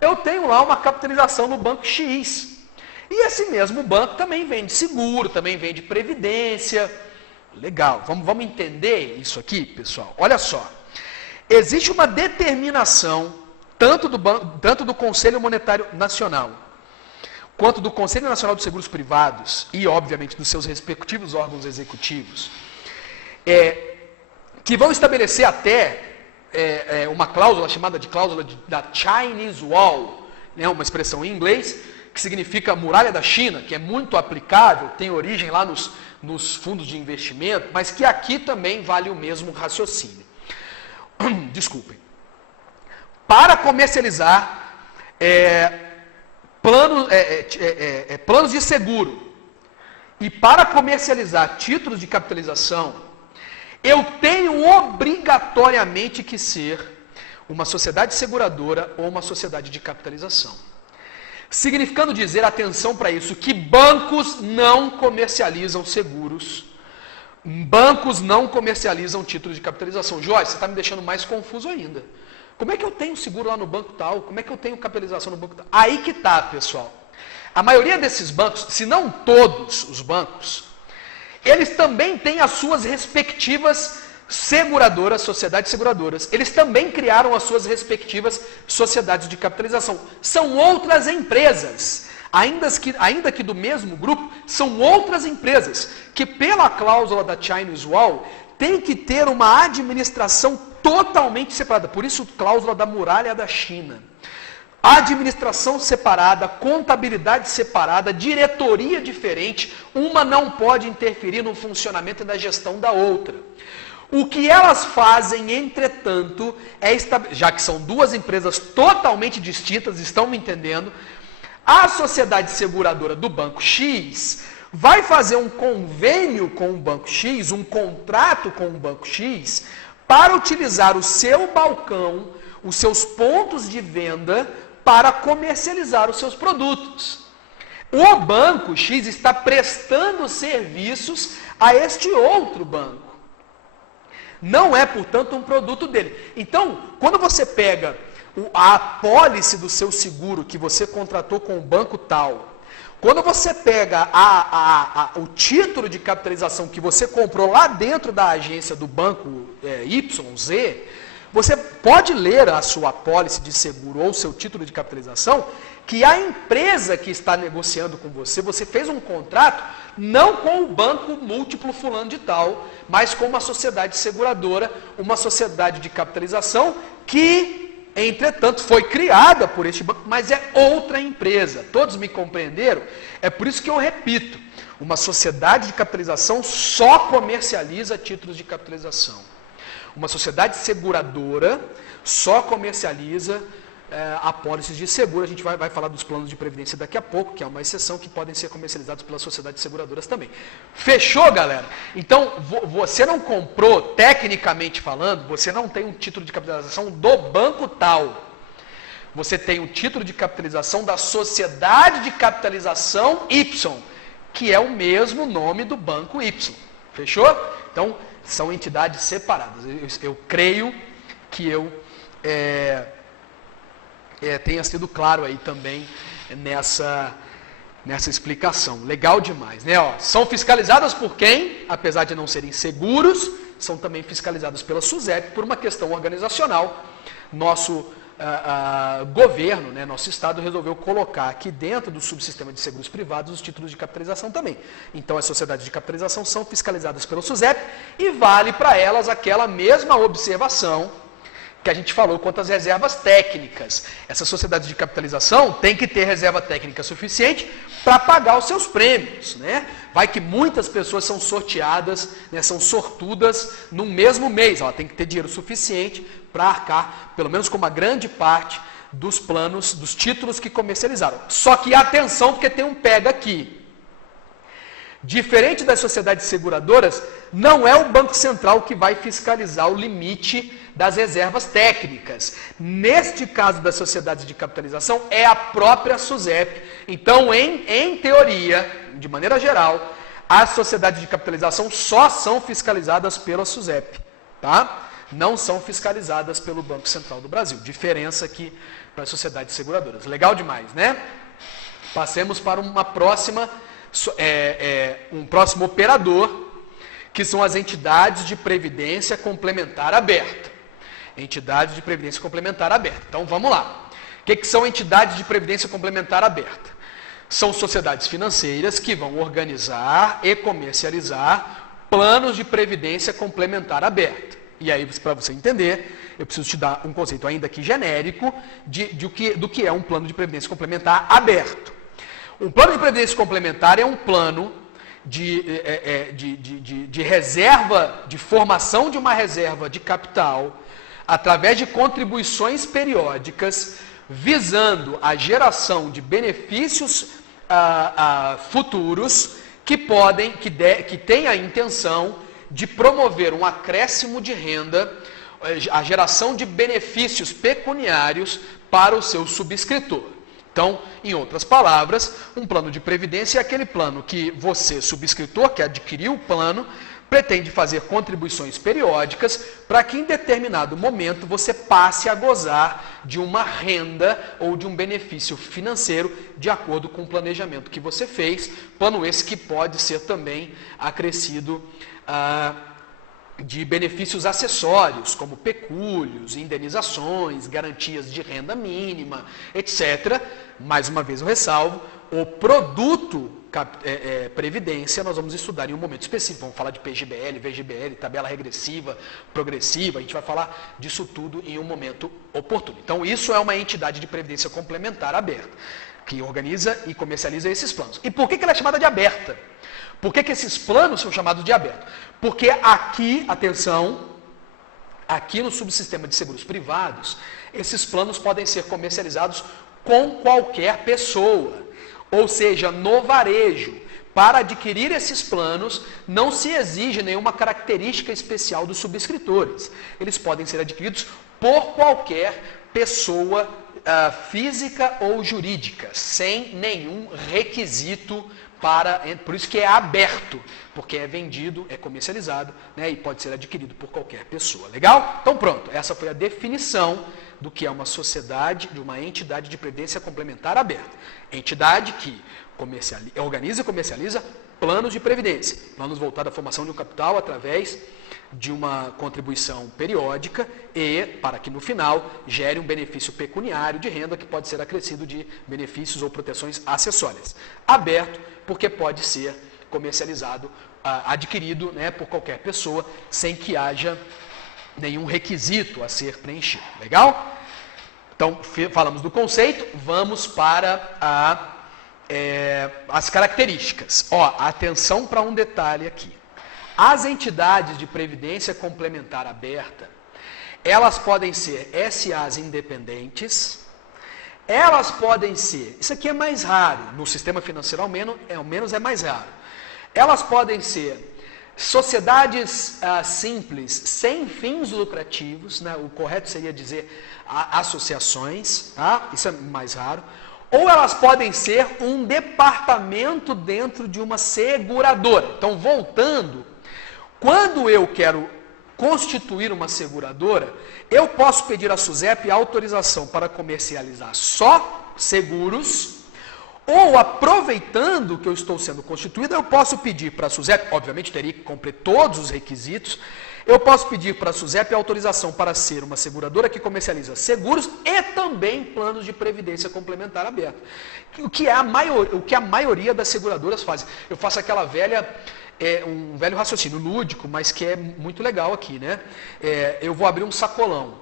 Eu tenho lá uma capitalização no banco X. E esse mesmo banco também vende seguro, também vende previdência. Legal, vamos entender isso aqui, pessoal. Olha só, existe uma determinação tanto do Conselho Monetário Nacional, quanto do Conselho Nacional de Seguros Privados e, obviamente, dos seus respectivos órgãos executivos, que vão estabelecer até uma cláusula chamada de cláusula da Chinese Wall, né, uma expressão em inglês, que significa muralha da China, que é muito aplicável, tem origem lá nos fundos de investimento, mas que aqui também vale o mesmo raciocínio. Desculpem. Para comercializar planos de seguro e para comercializar títulos de capitalização, eu tenho obrigatoriamente que ser uma sociedade seguradora ou uma sociedade de capitalização. Significando dizer, atenção para isso, que bancos não comercializam seguros, bancos não comercializam títulos de capitalização. Jorge, você está me deixando mais confuso ainda. Como é que eu tenho seguro lá no banco tal? Como é que eu tenho capitalização no banco tal? Aí que tá, pessoal. A maioria desses bancos, se não todos os bancos, eles também têm as suas respectivas seguradoras, sociedades seguradoras. Eles também criaram as suas respectivas sociedades de capitalização. São outras empresas, ainda que do mesmo grupo, são outras empresas que pela cláusula da Chinese Wall tem que ter uma administração totalmente separada. Por isso, cláusula da muralha da China. Administração separada, contabilidade separada, diretoria diferente, uma não pode interferir no funcionamento e na gestão da outra. O que elas fazem, entretanto, já que são duas empresas totalmente distintas, estão me entendendo, a sociedade seguradora do Banco X vai fazer um convênio com o Banco X, um contrato com o Banco X, para utilizar o seu balcão, os seus pontos de venda, para comercializar os seus produtos. O Banco X está prestando serviços a este outro banco. Não é, portanto, um produto dele. Então, quando você pega a apólice do seu seguro que você contratou com o banco tal, quando você pega o título de capitalização que você comprou lá dentro da agência do banco YZ, você pode ler a sua apólice de seguro ou seu título de capitalização, que a empresa que está negociando com você fez um contrato não com o banco múltiplo fulano de tal, mas com uma sociedade seguradora, uma sociedade de capitalização que, entretanto, foi criada por este banco, mas é outra empresa. Todos me compreenderam? É por isso que eu repito, uma sociedade de capitalização só comercializa títulos de capitalização. Uma sociedade seguradora só comercializa apólices de seguro. A gente vai falar dos planos de previdência daqui a pouco, que é uma exceção, que podem ser comercializados pelas sociedades seguradoras também. Fechou, galera? Então, você não comprou, tecnicamente falando, você não tem um título de capitalização do banco tal. Você tem um título de capitalização da sociedade de capitalização Y, que é o mesmo nome do banco Y. Fechou? Então, são entidades separadas. Eu creio que eu tenha sido claro aí também nessa explicação. Legal demais, né? São fiscalizadas por quem? Apesar de não serem seguros, são também fiscalizadas pela SUSEP por uma questão organizacional. Nosso governo, né, nosso Estado resolveu colocar aqui dentro do subsistema de seguros privados os títulos de capitalização também. Então as sociedades de capitalização são fiscalizadas pelo SUSEP e vale para elas aquela mesma observação que a gente falou quanto às reservas técnicas. Essas sociedades de capitalização têm que ter reserva técnica suficiente para pagar os seus prêmios, né? Vai que muitas pessoas são sorteadas, né, são sortudas no mesmo mês. Ela tem que ter dinheiro suficiente para arcar, pelo menos com uma grande parte dos planos, dos títulos que comercializaram. Só que atenção, porque tem um pega aqui. Diferente das sociedades seguradoras, não é o Banco Central que vai fiscalizar o limite das reservas técnicas. Neste caso das sociedades de capitalização, é a própria SUSEP. Então, em teoria, de maneira geral, as sociedades de capitalização só são fiscalizadas pela SUSEP, tá? Não são fiscalizadas pelo Banco Central do Brasil. Diferença aqui para as sociedades seguradoras. Legal demais, né? Passemos para um próximo operador, que são as entidades de previdência complementar aberta. Entidades de previdência complementar aberta. Então, vamos lá. O que são entidades de previdência complementar aberta? São sociedades financeiras que vão organizar e comercializar planos de previdência complementar aberta. E aí, para você entender, eu preciso te dar um conceito ainda aqui genérico do que é um plano de previdência complementar aberto. Um plano de previdência complementar é um plano de reserva, de formação de uma reserva de capital, através de contribuições periódicas, visando a geração de benefícios futuros que têm a intenção de promover um acréscimo de renda, a geração de benefícios pecuniários para o seu subscritor. Então, em outras palavras, um plano de previdência é aquele plano que você, subscritor, que adquiriu o plano, pretende fazer contribuições periódicas para que em determinado momento você passe a gozar de uma renda ou de um benefício financeiro de acordo com o planejamento que você fez, plano esse que pode ser também acrescido de benefícios acessórios, como pecúlios, indenizações, garantias de renda mínima, etc. Mais uma vez eu ressalvo, o produto previdência nós vamos estudar em um momento específico. Vamos falar de PGBL, VGBL, tabela regressiva, progressiva, a gente vai falar disso tudo em um momento oportuno. Então isso é uma entidade de previdência complementar aberta, que organiza e comercializa esses planos. E por que ela é chamada de aberta? Por que esses planos são chamados de aberto? Porque aqui, atenção, aqui no subsistema de seguros privados, esses planos podem ser comercializados com qualquer pessoa, ou seja, no varejo. Para adquirir esses planos, não se exige nenhuma característica especial dos subscritores. Eles podem ser adquiridos por qualquer pessoa física ou jurídica, sem nenhum requisito por isso que é aberto, porque é vendido, é comercializado, né, e pode ser adquirido por qualquer pessoa. Legal? Então pronto, essa foi a definição do que é uma sociedade, de uma entidade de previdência complementar aberta. Entidade que organiza e comercializa planos de previdência, planos voltados à formação de um capital através de uma contribuição periódica e para que no final gere um benefício pecuniário de renda que pode ser acrescido de benefícios ou proteções acessórias. Aberto porque pode ser comercializado, adquirido, né, por qualquer pessoa sem que haja nenhum requisito a ser preenchido. Legal? Então, falamos do conceito, vamos para as características. Atenção para um detalhe aqui. As entidades de previdência complementar aberta, elas podem ser SAs independentes, elas podem ser, isso aqui é mais raro, no sistema financeiro ao menos é mais raro, elas podem ser sociedades simples, sem fins lucrativos, né? O correto seria dizer associações, tá? Isso é mais raro, ou elas podem ser um departamento dentro de uma seguradora. Então, voltando, quando eu quero constituir uma seguradora, eu posso pedir à SUSEP autorização para comercializar só seguros, ou aproveitando que eu estou sendo constituído, eu posso pedir para a SUSEP, obviamente teria que cumprir todos os requisitos, eu posso pedir para a SUSEP autorização para ser uma seguradora que comercializa seguros e também planos de previdência complementar aberta. O que a maioria das seguradoras fazem. Eu faço aquela um velho raciocínio lúdico, mas que é muito legal aqui, né? Eu vou abrir um sacolão.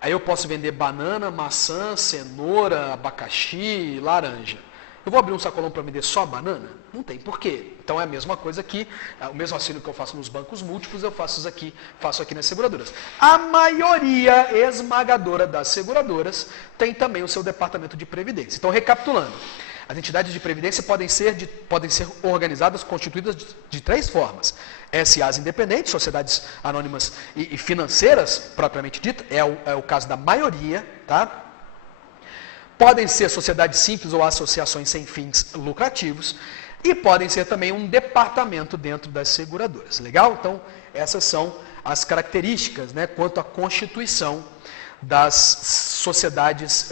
Aí eu posso vender banana, maçã, cenoura, abacaxi, laranja. Eu vou abrir um sacolão para vender só banana? Não tem porquê. Então é a mesma coisa aqui, o mesmo raciocínio que eu faço nos bancos múltiplos, eu faço aqui nas seguradoras. A maioria esmagadora das seguradoras tem também o seu departamento de previdência. Então, recapitulando, as entidades de previdência podem ser organizadas, constituídas de três formas. SAs independentes, sociedades anônimas e financeiras, propriamente dita, é o caso da maioria, tá? Podem ser sociedades simples ou associações sem fins lucrativos. e podem ser também um departamento dentro das seguradoras. Legal? Então, essas são as características, né, quanto à constituição das sociedades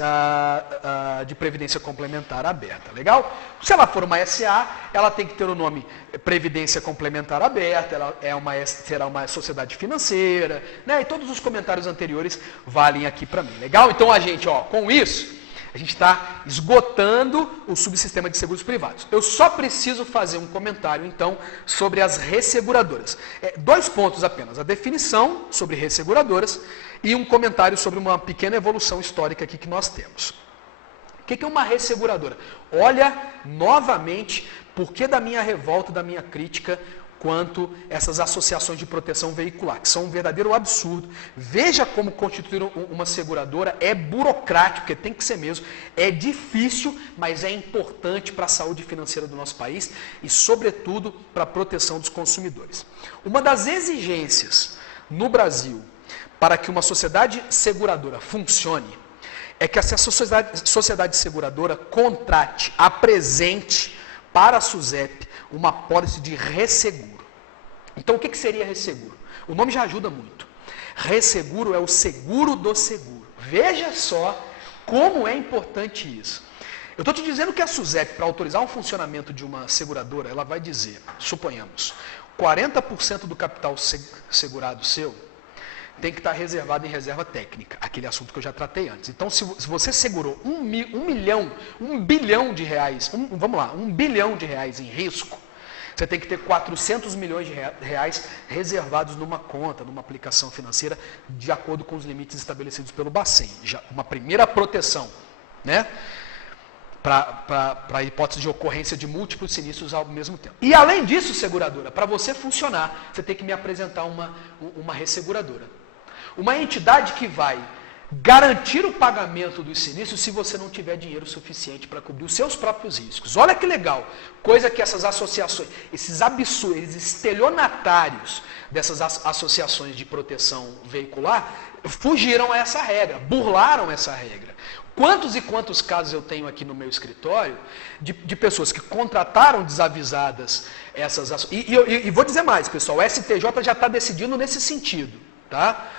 de previdência complementar aberta. Legal? Se ela for uma SA, ela tem que ter o nome Previdência Complementar Aberta, ela será uma sociedade financeira, né? E todos os comentários anteriores valem aqui para mim. Legal? Então, a gente, com isso, a gente está esgotando o subsistema de seguros privados. Eu só preciso fazer um comentário, então, sobre as resseguradoras. 2 pontos apenas. A definição sobre resseguradoras e um comentário sobre uma pequena evolução histórica aqui que nós temos. O que é uma resseguradora? Olha, novamente, por que da minha revolta, da minha crítica quanto essas associações de proteção veicular, que são um verdadeiro absurdo. Veja como constituir uma seguradora é burocrático, porque tem que ser mesmo, é difícil, mas é importante para a saúde financeira do nosso país e, sobretudo, para a proteção dos consumidores. Uma das exigências no Brasil para que uma sociedade seguradora funcione é que essa sociedade seguradora contrate, apresente para a SUSEP uma apólice de resseguro. Então, o que seria resseguro? O nome já ajuda muito. Resseguro é o seguro do seguro. Veja só como é importante isso. Eu estou te dizendo que a SUSEP, para autorizar um funcionamento de uma seguradora, ela vai dizer, suponhamos, 40% do capital segurado seu tem que estar reservado em reserva técnica, aquele assunto que eu já tratei antes. Então, se você segurou um bilhão de reais em risco, você tem que ter 400 milhões de reais reservados numa conta, numa aplicação financeira, de acordo com os limites estabelecidos pelo Bacen. Já uma primeira proteção, né? Para a hipótese de ocorrência de múltiplos sinistros ao mesmo tempo. E além disso, seguradora, para você funcionar, você tem que me apresentar uma resseguradora. Uma entidade que vai garantir o pagamento dos sinistros se você não tiver dinheiro suficiente para cobrir os seus próprios riscos. Olha que legal, coisa que essas associações, esses absurdos, esses estelionatários dessas associações de proteção veicular, fugiram a essa regra, burlaram essa regra. Quantos e quantos casos eu tenho aqui no meu escritório de pessoas que contrataram desavisadas essas ações. E vou dizer mais, pessoal, o STJ já está decidindo nesse sentido, tá?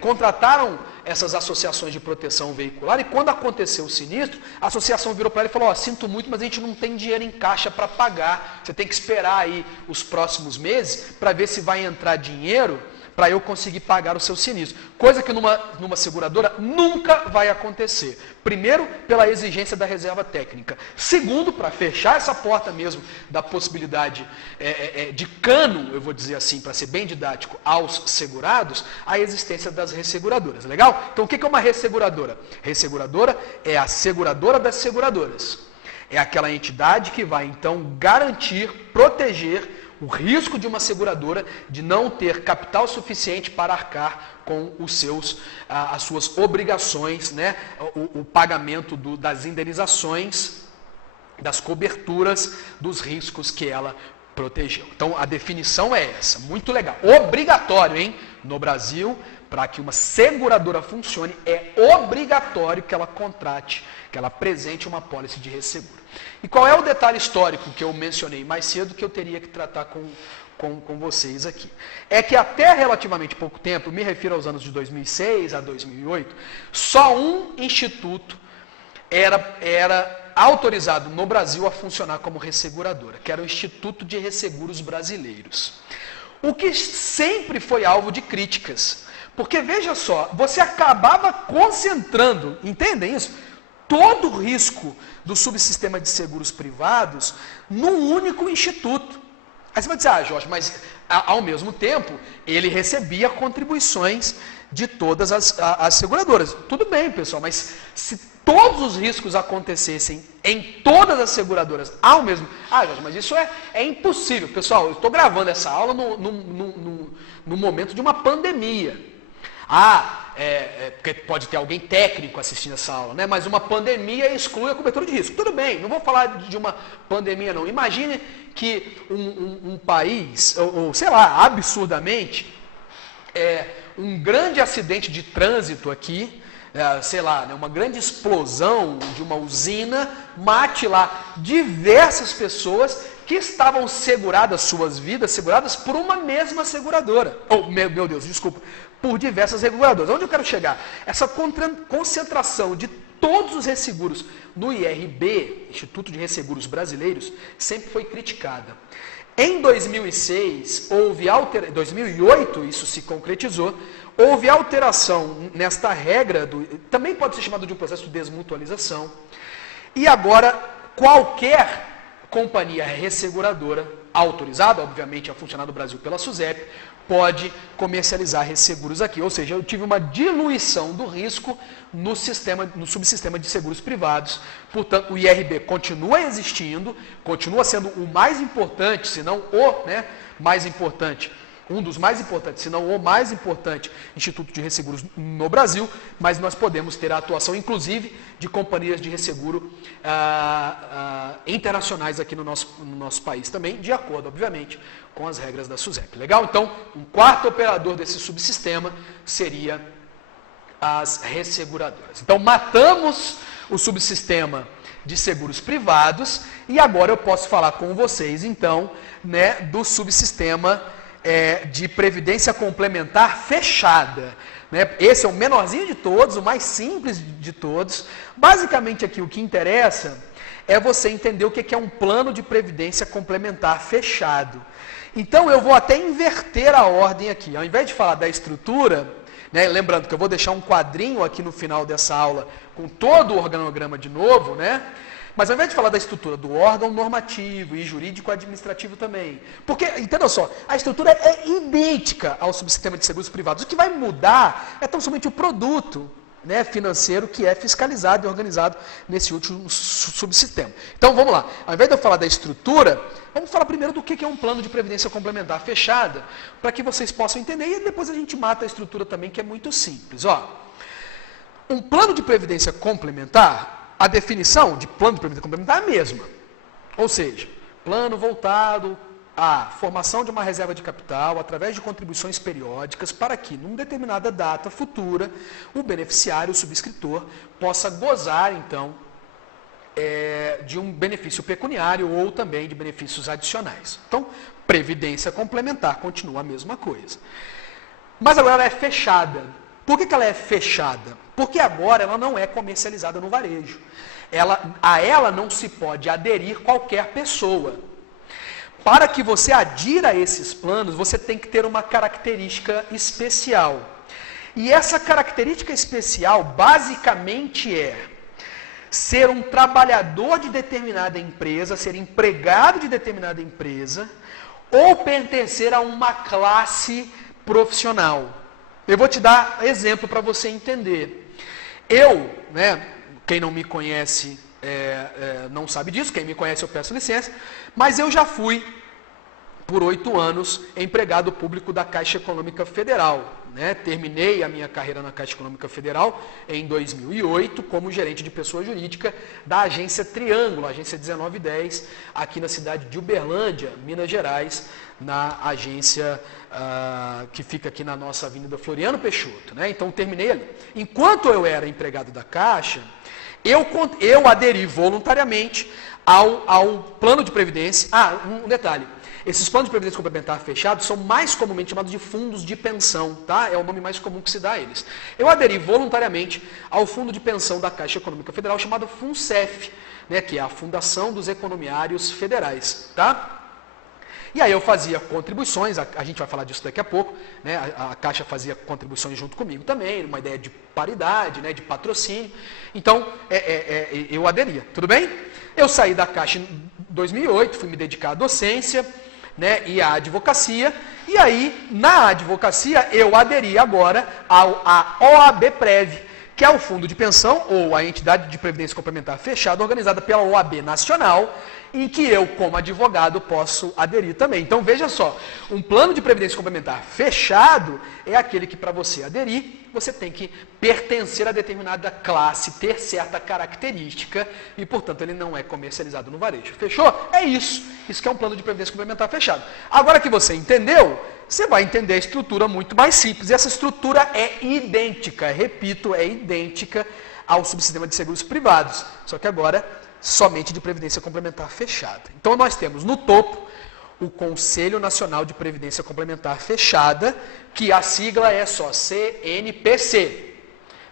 Contrataram essas associações de proteção veicular e quando aconteceu o sinistro, a associação virou para ele e falou, sinto muito, mas a gente não tem dinheiro em caixa para pagar, você tem que esperar aí os próximos meses para ver se vai entrar dinheiro para eu conseguir pagar o seu sinistro. Coisa que numa seguradora nunca vai acontecer. Primeiro, pela exigência da reserva técnica. Segundo, para fechar essa porta mesmo da possibilidade de cano, eu vou dizer assim, para ser bem didático, aos segurados, a existência das resseguradoras. Legal? Então, o que é uma resseguradora? Resseguradora é a seguradora das seguradoras. É aquela entidade que vai, então, garantir, proteger o risco de uma seguradora de não ter capital suficiente para arcar com as suas obrigações, né? O pagamento das indenizações, das coberturas dos riscos que ela protegeu. Então, a definição é essa, muito legal. Obrigatório, hein? No Brasil, para que uma seguradora funcione, é obrigatório que ela contrate, que ela apresente uma apólice de resseguro. E qual é o detalhe histórico que eu mencionei mais cedo que eu teria que tratar com vocês aqui? É que até relativamente pouco tempo, me refiro aos anos de 2006 a 2008, só um instituto era autorizado no Brasil a funcionar como resseguradora, que era o Instituto de Resseguros Brasileiros. O que sempre foi alvo de críticas. Porque, veja só, você acabava concentrando, entendem isso? Todo o risco do subsistema de seguros privados num único instituto. Aí você vai dizer, Jorge, mas ao mesmo tempo ele recebia contribuições de todas as seguradoras. Tudo bem, pessoal, mas se todos os riscos acontecessem em todas as seguradoras ao mesmo... Jorge, mas isso é impossível. Pessoal, eu estou gravando essa aula no momento de uma pandemia. Porque pode ter alguém técnico assistindo essa aula, né? Mas uma pandemia exclui a cobertura de risco. Tudo bem, não vou falar de uma pandemia não. Imagine que um país, ou sei lá, absurdamente, um grande acidente de trânsito aqui, sei lá, né, uma grande explosão de uma usina mate lá diversas pessoas que estavam seguradas, suas vidas seguradas por uma mesma seguradora. Meu Deus, desculpa, por diversas seguradoras. Onde eu quero chegar? Essa concentração de todos os resseguros no IRB, Instituto de Resseguros Brasileiros, sempre foi criticada. Em 2006, 2008, isso se concretizou, houve alteração nesta regra, também pode ser chamado de um processo de desmutualização, e agora qualquer companhia resseguradora, autorizada, obviamente, a funcionar no Brasil pela SUSEP, pode comercializar resseguros aqui. Ou seja, eu tive uma diluição do risco no subsistema de seguros privados. Portanto, o IRB continua existindo, continua sendo o mais importante, se não o mais importante, um dos mais importantes, se não o mais importante instituto de resseguros no Brasil, mas nós podemos ter a atuação, inclusive, de companhias de resseguro internacionais aqui no nosso país também, de acordo, obviamente, com as regras da SUSEP. Legal? Então, um quarto operador desse subsistema seria as resseguradoras. Então, matamos o subsistema de seguros privados e agora eu posso falar com vocês, então, do subsistema de previdência complementar fechada. Esse é o menorzinho de todos, o mais simples de todos. Basicamente aqui o que interessa é você entender o que é um plano de previdência complementar fechado. Então eu vou até inverter a ordem aqui. Ao invés de falar da estrutura, lembrando que eu vou deixar um quadrinho aqui no final dessa aula com todo o organograma de novo, mas ao invés de falar da estrutura do órgão normativo e jurídico-administrativo também. Porque, entenda só, a estrutura é idêntica ao subsistema de seguros privados. O que vai mudar é tão somente o produto financeiro que é fiscalizado e organizado nesse último subsistema. Então vamos lá, ao invés de eu falar da estrutura, vamos falar primeiro do que é um plano de previdência complementar fechada, para que vocês possam entender e depois a gente mata a estrutura também, que é muito simples. Um plano de previdência complementar, a definição de plano de previdência complementar é a mesma. Ou seja, plano voltado à formação de uma reserva de capital através de contribuições periódicas para que, numa determinada data futura, o beneficiário, o subscritor, possa gozar, então, de um benefício pecuniário ou também de benefícios adicionais. Então, previdência complementar continua a mesma coisa. Mas agora ela é fechada. Por que ela é fechada? Porque agora ela não é comercializada no varejo. A ela não se pode aderir qualquer pessoa. Para que você adira a esses planos, você tem que ter uma característica especial. E essa característica especial, basicamente, é ser um trabalhador de determinada empresa, ser empregado de determinada empresa, ou pertencer a uma classe profissional. Eu vou te dar exemplo para você entender. Quem não me conhece não sabe disso, quem me conhece eu peço licença, mas eu já fui, por 8 anos, empregado público da Caixa Econômica Federal. Terminei a minha carreira na Caixa Econômica Federal em 2008 como gerente de pessoa jurídica da agência Triângulo, agência 1910, aqui na cidade de Uberlândia, Minas Gerais, na agência que fica aqui na nossa Avenida Floriano Peixoto. Então, terminei ali. Enquanto eu era empregado da Caixa, eu aderi voluntariamente ao plano de previdência. Um detalhe. Esses planos de previdência complementar fechados são mais comumente chamados de fundos de pensão, tá? É o nome mais comum que se dá a eles. Eu aderi voluntariamente ao fundo de pensão da Caixa Econômica Federal, chamado FUNCEF, que é a Fundação dos Economiários Federais, tá? E aí eu fazia contribuições, a gente vai falar disso daqui a pouco, a Caixa fazia contribuições junto comigo também, uma ideia de paridade, de patrocínio. Então, eu aderia, tudo bem? Eu saí da Caixa em 2008, fui me dedicar à docência, e à advocacia, e aí, na advocacia, eu aderi agora à OABPrev, que é o fundo de pensão, ou a entidade de previdência complementar fechada, organizada pela OAB Nacional, em que eu, como advogado, posso aderir também. Então, veja só, um plano de previdência complementar fechado é aquele que, para você aderir, você tem que pertencer a determinada classe, ter certa característica e, portanto, ele não é comercializado no varejo. Fechou? É isso. Isso que é um plano de previdência complementar fechado. Agora que você entendeu, você vai entender a estrutura muito mais simples. E essa estrutura é idêntica, repito, é idêntica ao subsistema de seguros privados, só que agora somente de previdência complementar fechada. Então nós temos no topo o Conselho Nacional de Previdência Complementar Fechada, que a sigla é só CNPC.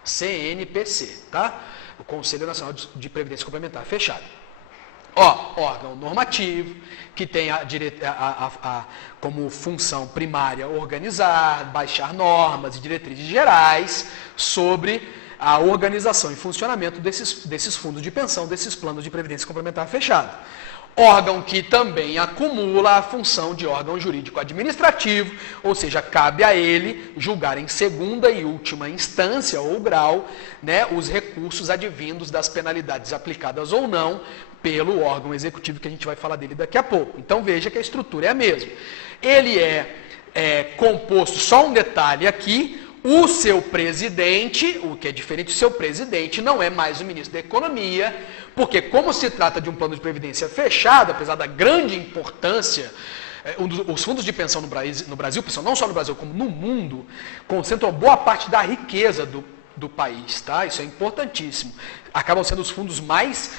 CNPC, tá? O Conselho Nacional de Previdência Complementar Fechada. Órgão normativo, que tem como função primária organizar, baixar normas e diretrizes gerais sobre a organização e funcionamento desses fundos de pensão, desses planos de previdência complementar fechado. Órgão que também acumula a função de órgão jurídico administrativo, ou seja, cabe a ele julgar em segunda e última instância ou grau, né, os recursos advindos das penalidades aplicadas ou não pelo órgão executivo, que a gente vai falar dele daqui a pouco. Então veja que a estrutura é a mesma. Ele é composto, só um detalhe aqui, o seu presidente, o que é diferente, o seu presidente não é mais o ministro da Economia, porque como se trata de um plano de previdência fechado, apesar da grande importância, os fundos de pensão no Brasil, pessoal, não só no Brasil, como no mundo, concentram boa parte da riqueza do país, tá? Isso é importantíssimo. Acabam sendo os fundos mais,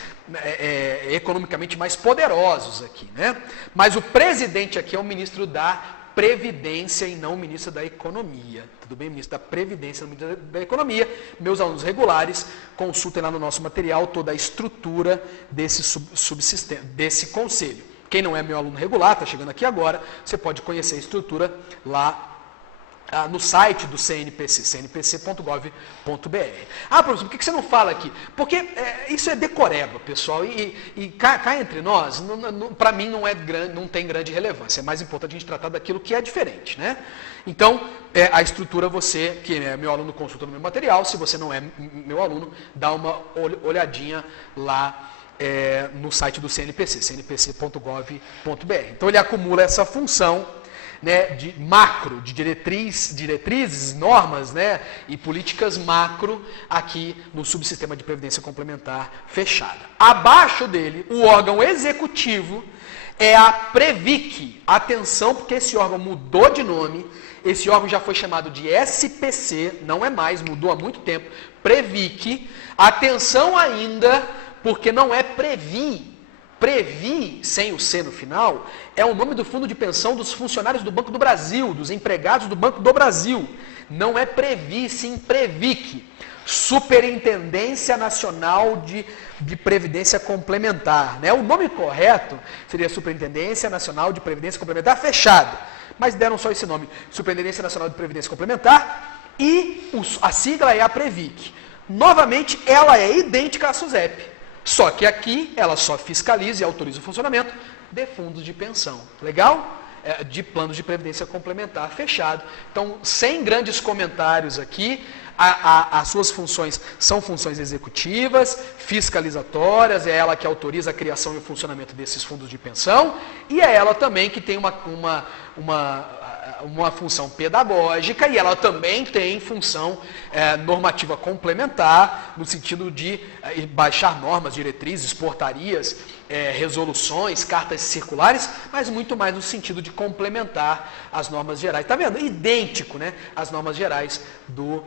economicamente mais poderosos aqui, né? Mas o presidente aqui é o ministro da Previdência e não o ministro da Economia. Tudo bem? Ministro da Previdência e não o ministro da Economia. Meus alunos regulares, consultem lá no nosso material toda a estrutura desse subsistema, desse conselho. Quem não é meu aluno regular, está chegando aqui agora, você pode conhecer a estrutura lá no site do CNPC, cnpc.gov.br. Ah, professor, por que você não fala aqui? Porque isso é decoreba, pessoal, e cá entre nós, para mim não tem grande relevância. É mais importante a gente tratar daquilo que é diferente, né? Então, a estrutura você, que é meu aluno, consulta no meu material. Se você não é meu aluno, dá uma olhadinha lá no site do CNPC, cnpc.gov.br. Então, ele acumula essa função, né, de macro, de diretrizes, normas, né, e políticas macro aqui no subsistema de previdência complementar fechada. Abaixo dele, o órgão executivo é a Previc. Atenção, porque esse órgão mudou de nome, esse órgão já foi chamado de SPC, não é mais, mudou há muito tempo, Previc. Atenção ainda, porque não é Previ. Previ, sem o C no final, é o nome do fundo de pensão dos funcionários do Banco do Brasil, dos empregados do Banco do Brasil. Não é Previ, sim Previc. Superintendência Nacional de Previdência Complementar, né? O nome correto seria Superintendência Nacional de Previdência Complementar Fechada, mas deram só esse nome, Superintendência Nacional de Previdência Complementar, e a sigla é a Previc. Novamente, ela é idêntica à SUSEP. Só que aqui ela só fiscaliza e autoriza o funcionamento de fundos de pensão. Legal? De planos de previdência complementar fechado. Então, sem grandes comentários aqui, as suas funções são funções executivas, fiscalizatórias, é ela que autoriza a criação e o funcionamento desses fundos de pensão, e é ela também que tem uma função pedagógica, e ela também tem função normativa complementar, no sentido de baixar normas, diretrizes, portarias, resoluções, cartas circulares, mas muito mais no sentido de complementar as normas gerais. Está vendo? Idêntico, né, às normas gerais do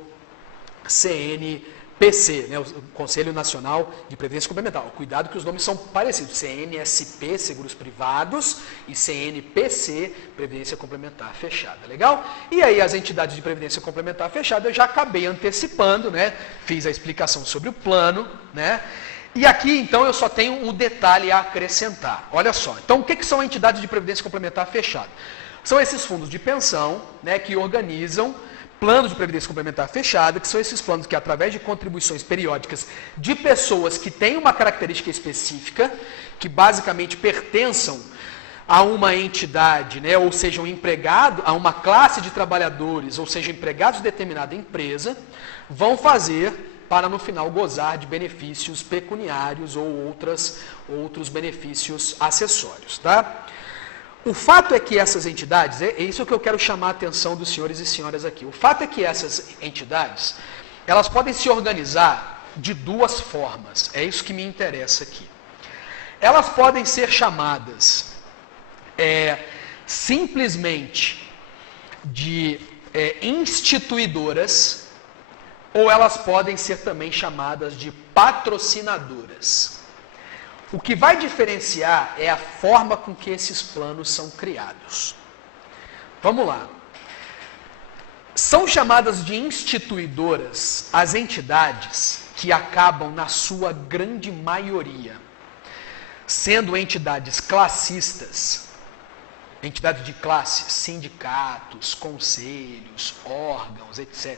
CNPC, né, o Conselho Nacional de Previdência Complementar. Cuidado que os nomes são parecidos, CNSP, Seguros Privados, e CNPC, Previdência Complementar Fechada, legal? E aí as entidades de Previdência Complementar Fechada eu já acabei antecipando, né, fiz a explicação sobre o plano, né, e aqui então eu só tenho um detalhe a acrescentar, olha só. Então o que são entidades de Previdência Complementar Fechada? São esses fundos de pensão, né, que organizam planos de previdência complementar fechada, que são esses planos que, através de contribuições periódicas de pessoas que têm uma característica específica, que basicamente pertençam a uma entidade, né, ou sejam empregados, a uma classe de trabalhadores, ou sejam empregados de determinada empresa, vão fazer para no final gozar de benefícios pecuniários ou outros benefícios acessórios, tá? O fato é que essas entidades, é isso que eu quero chamar a atenção dos senhores e senhoras aqui, o fato é que essas entidades, elas podem se organizar de duas formas, é isso que me interessa aqui. Elas podem ser chamadas simplesmente de instituidoras, ou elas podem ser também chamadas de patrocinadoras. O que vai diferenciar é a forma com que esses planos são criados. Vamos lá. São chamadas de instituidoras as entidades que acabam, na sua grande maioria, sendo entidades classistas, entidades de classe, sindicatos, conselhos, órgãos, etc.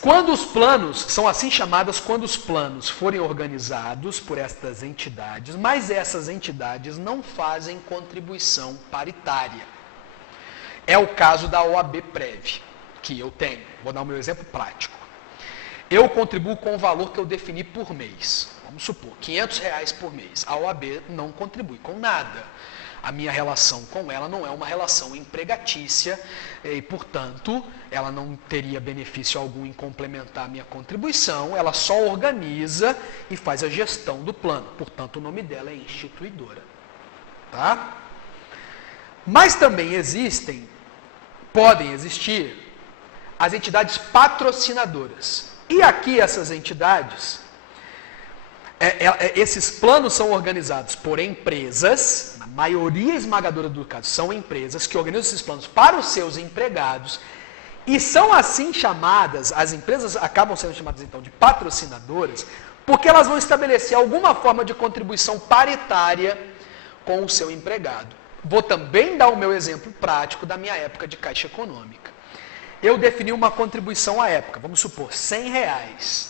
Quando os planos, são assim chamadas quando os planos forem organizados por estas entidades, mas essas entidades não fazem contribuição paritária. É o caso da OAB-Prev, que eu tenho. Vou dar o meu exemplo prático. Eu contribuo com o valor que eu defini por mês. Vamos supor, R$500 por mês. A OAB não contribui com nada. A minha relação com ela não é uma relação empregatícia e, portanto, ela não teria benefício algum em complementar a minha contribuição, ela só organiza e faz a gestão do plano. Portanto, o nome dela é instituidora. Tá? Mas também podem existir as entidades patrocinadoras. E aqui essas entidades, esses planos são organizados por empresas, na maioria esmagadora do caso, são empresas que organizam esses planos para os seus empregados e são assim chamadas, as empresas acabam sendo chamadas então de patrocinadoras, porque elas vão estabelecer alguma forma de contribuição paritária com o seu empregado. Vou também dar o meu exemplo prático da minha época de Caixa Econômica. Eu defini uma contribuição à época, vamos supor, R$100.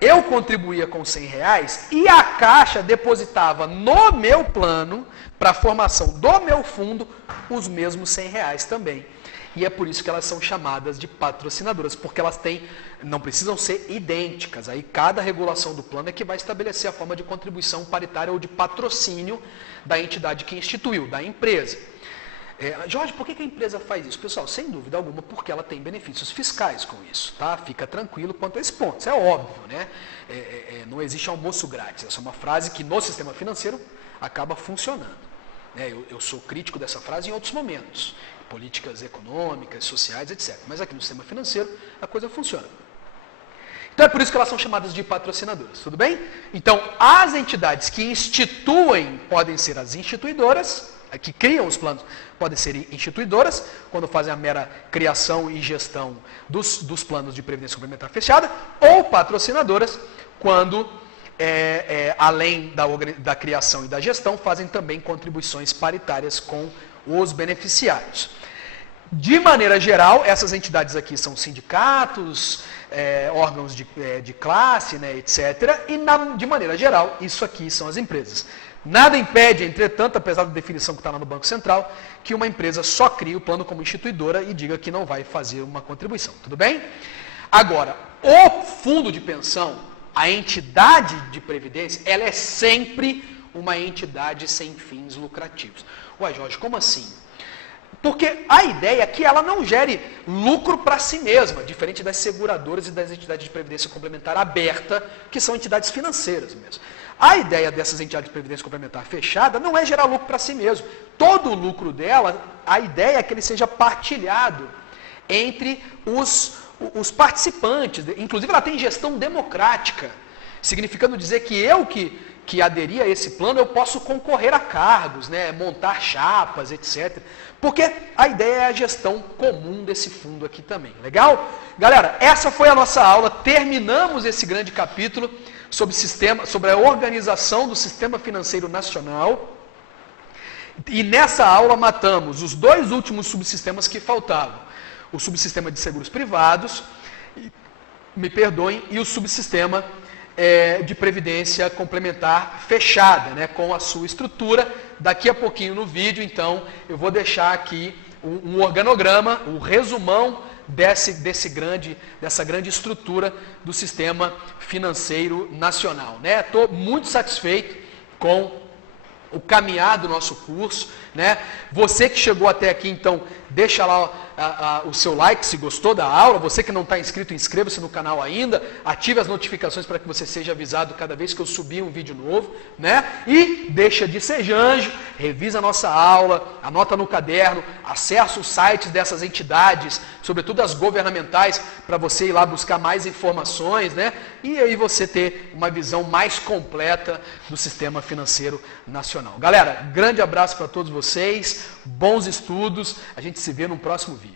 Eu contribuía com R$100 e a Caixa depositava no meu plano, para a formação do meu fundo, os mesmos R$100 também. E é por isso que elas são chamadas de patrocinadoras, porque elas não precisam ser idênticas. Aí cada regulação do plano é que vai estabelecer a forma de contribuição paritária ou de patrocínio da entidade que instituiu, da empresa. Jorge, por que a empresa faz isso? Pessoal, sem dúvida alguma, porque ela tem benefícios fiscais com isso, tá? Fica tranquilo quanto a esse ponto, isso é óbvio, né? Não existe almoço grátis, essa é uma frase que no sistema financeiro acaba funcionando. Eu sou crítico dessa frase em outros momentos, políticas econômicas, sociais, etc. Mas aqui no sistema financeiro a coisa funciona. Então é por isso que elas são chamadas de patrocinadoras, tudo bem? Então as entidades que instituem podem ser as instituidoras, que criam os planos podem ser instituidoras, quando fazem a mera criação e gestão dos planos de previdência complementar fechada, ou patrocinadoras, quando, além da criação e da gestão, fazem também contribuições paritárias com os beneficiários. De maneira geral, essas entidades aqui são sindicatos, órgãos de classe, né, etc. E, de maneira geral, isso aqui são as empresas. Nada impede, entretanto, apesar da definição que está lá no Banco Central, que uma empresa só crie o plano como instituidora e diga que não vai fazer uma contribuição. Tudo bem? Agora, o fundo de pensão, a entidade de previdência, ela é sempre uma entidade sem fins lucrativos. Ué, Jorge, como assim? Porque a ideia é que ela não gere lucro para si mesma, diferente das seguradoras e das entidades de previdência complementar aberta, que são entidades financeiras mesmo. A ideia dessas entidades de previdência complementar fechada não é gerar lucro para si mesmo. Todo o lucro dela, a ideia é que ele seja partilhado entre os participantes. Inclusive, ela tem gestão democrática, significando dizer que eu que aderi a esse plano, eu posso concorrer a cargos, né, montar chapas, etc. Porque a ideia é a gestão comum desse fundo aqui também. Legal? Galera, essa foi a nossa aula. Terminamos esse grande capítulo sobre a organização do sistema financeiro nacional. E nessa aula matamos os dois últimos subsistemas que faltavam. O subsistema de seguros privados, me perdoem, e o subsistema de previdência complementar fechada, né, com a sua estrutura. Daqui a pouquinho no vídeo, então, eu vou deixar aqui um organograma, um resumão dessa grande estrutura do sistema financeiro nacional, né? Estou muito satisfeito com o caminhar do nosso curso, né? Você que chegou até aqui, então, deixa lá o seu like se gostou da aula. Você que não está inscrito, inscreva-se no canal ainda, ative as notificações para que você seja avisado cada vez que eu subir um vídeo novo, né? E deixa de ser janjo, revisa a nossa aula, anota no caderno, acessa os sites dessas entidades, sobretudo as governamentais, para você ir lá buscar mais informações, né? E aí você ter uma visão mais completa do sistema financeiro nacional. Galera, grande abraço para todos vocês, bons estudos, a gente se vê no próximo vídeo.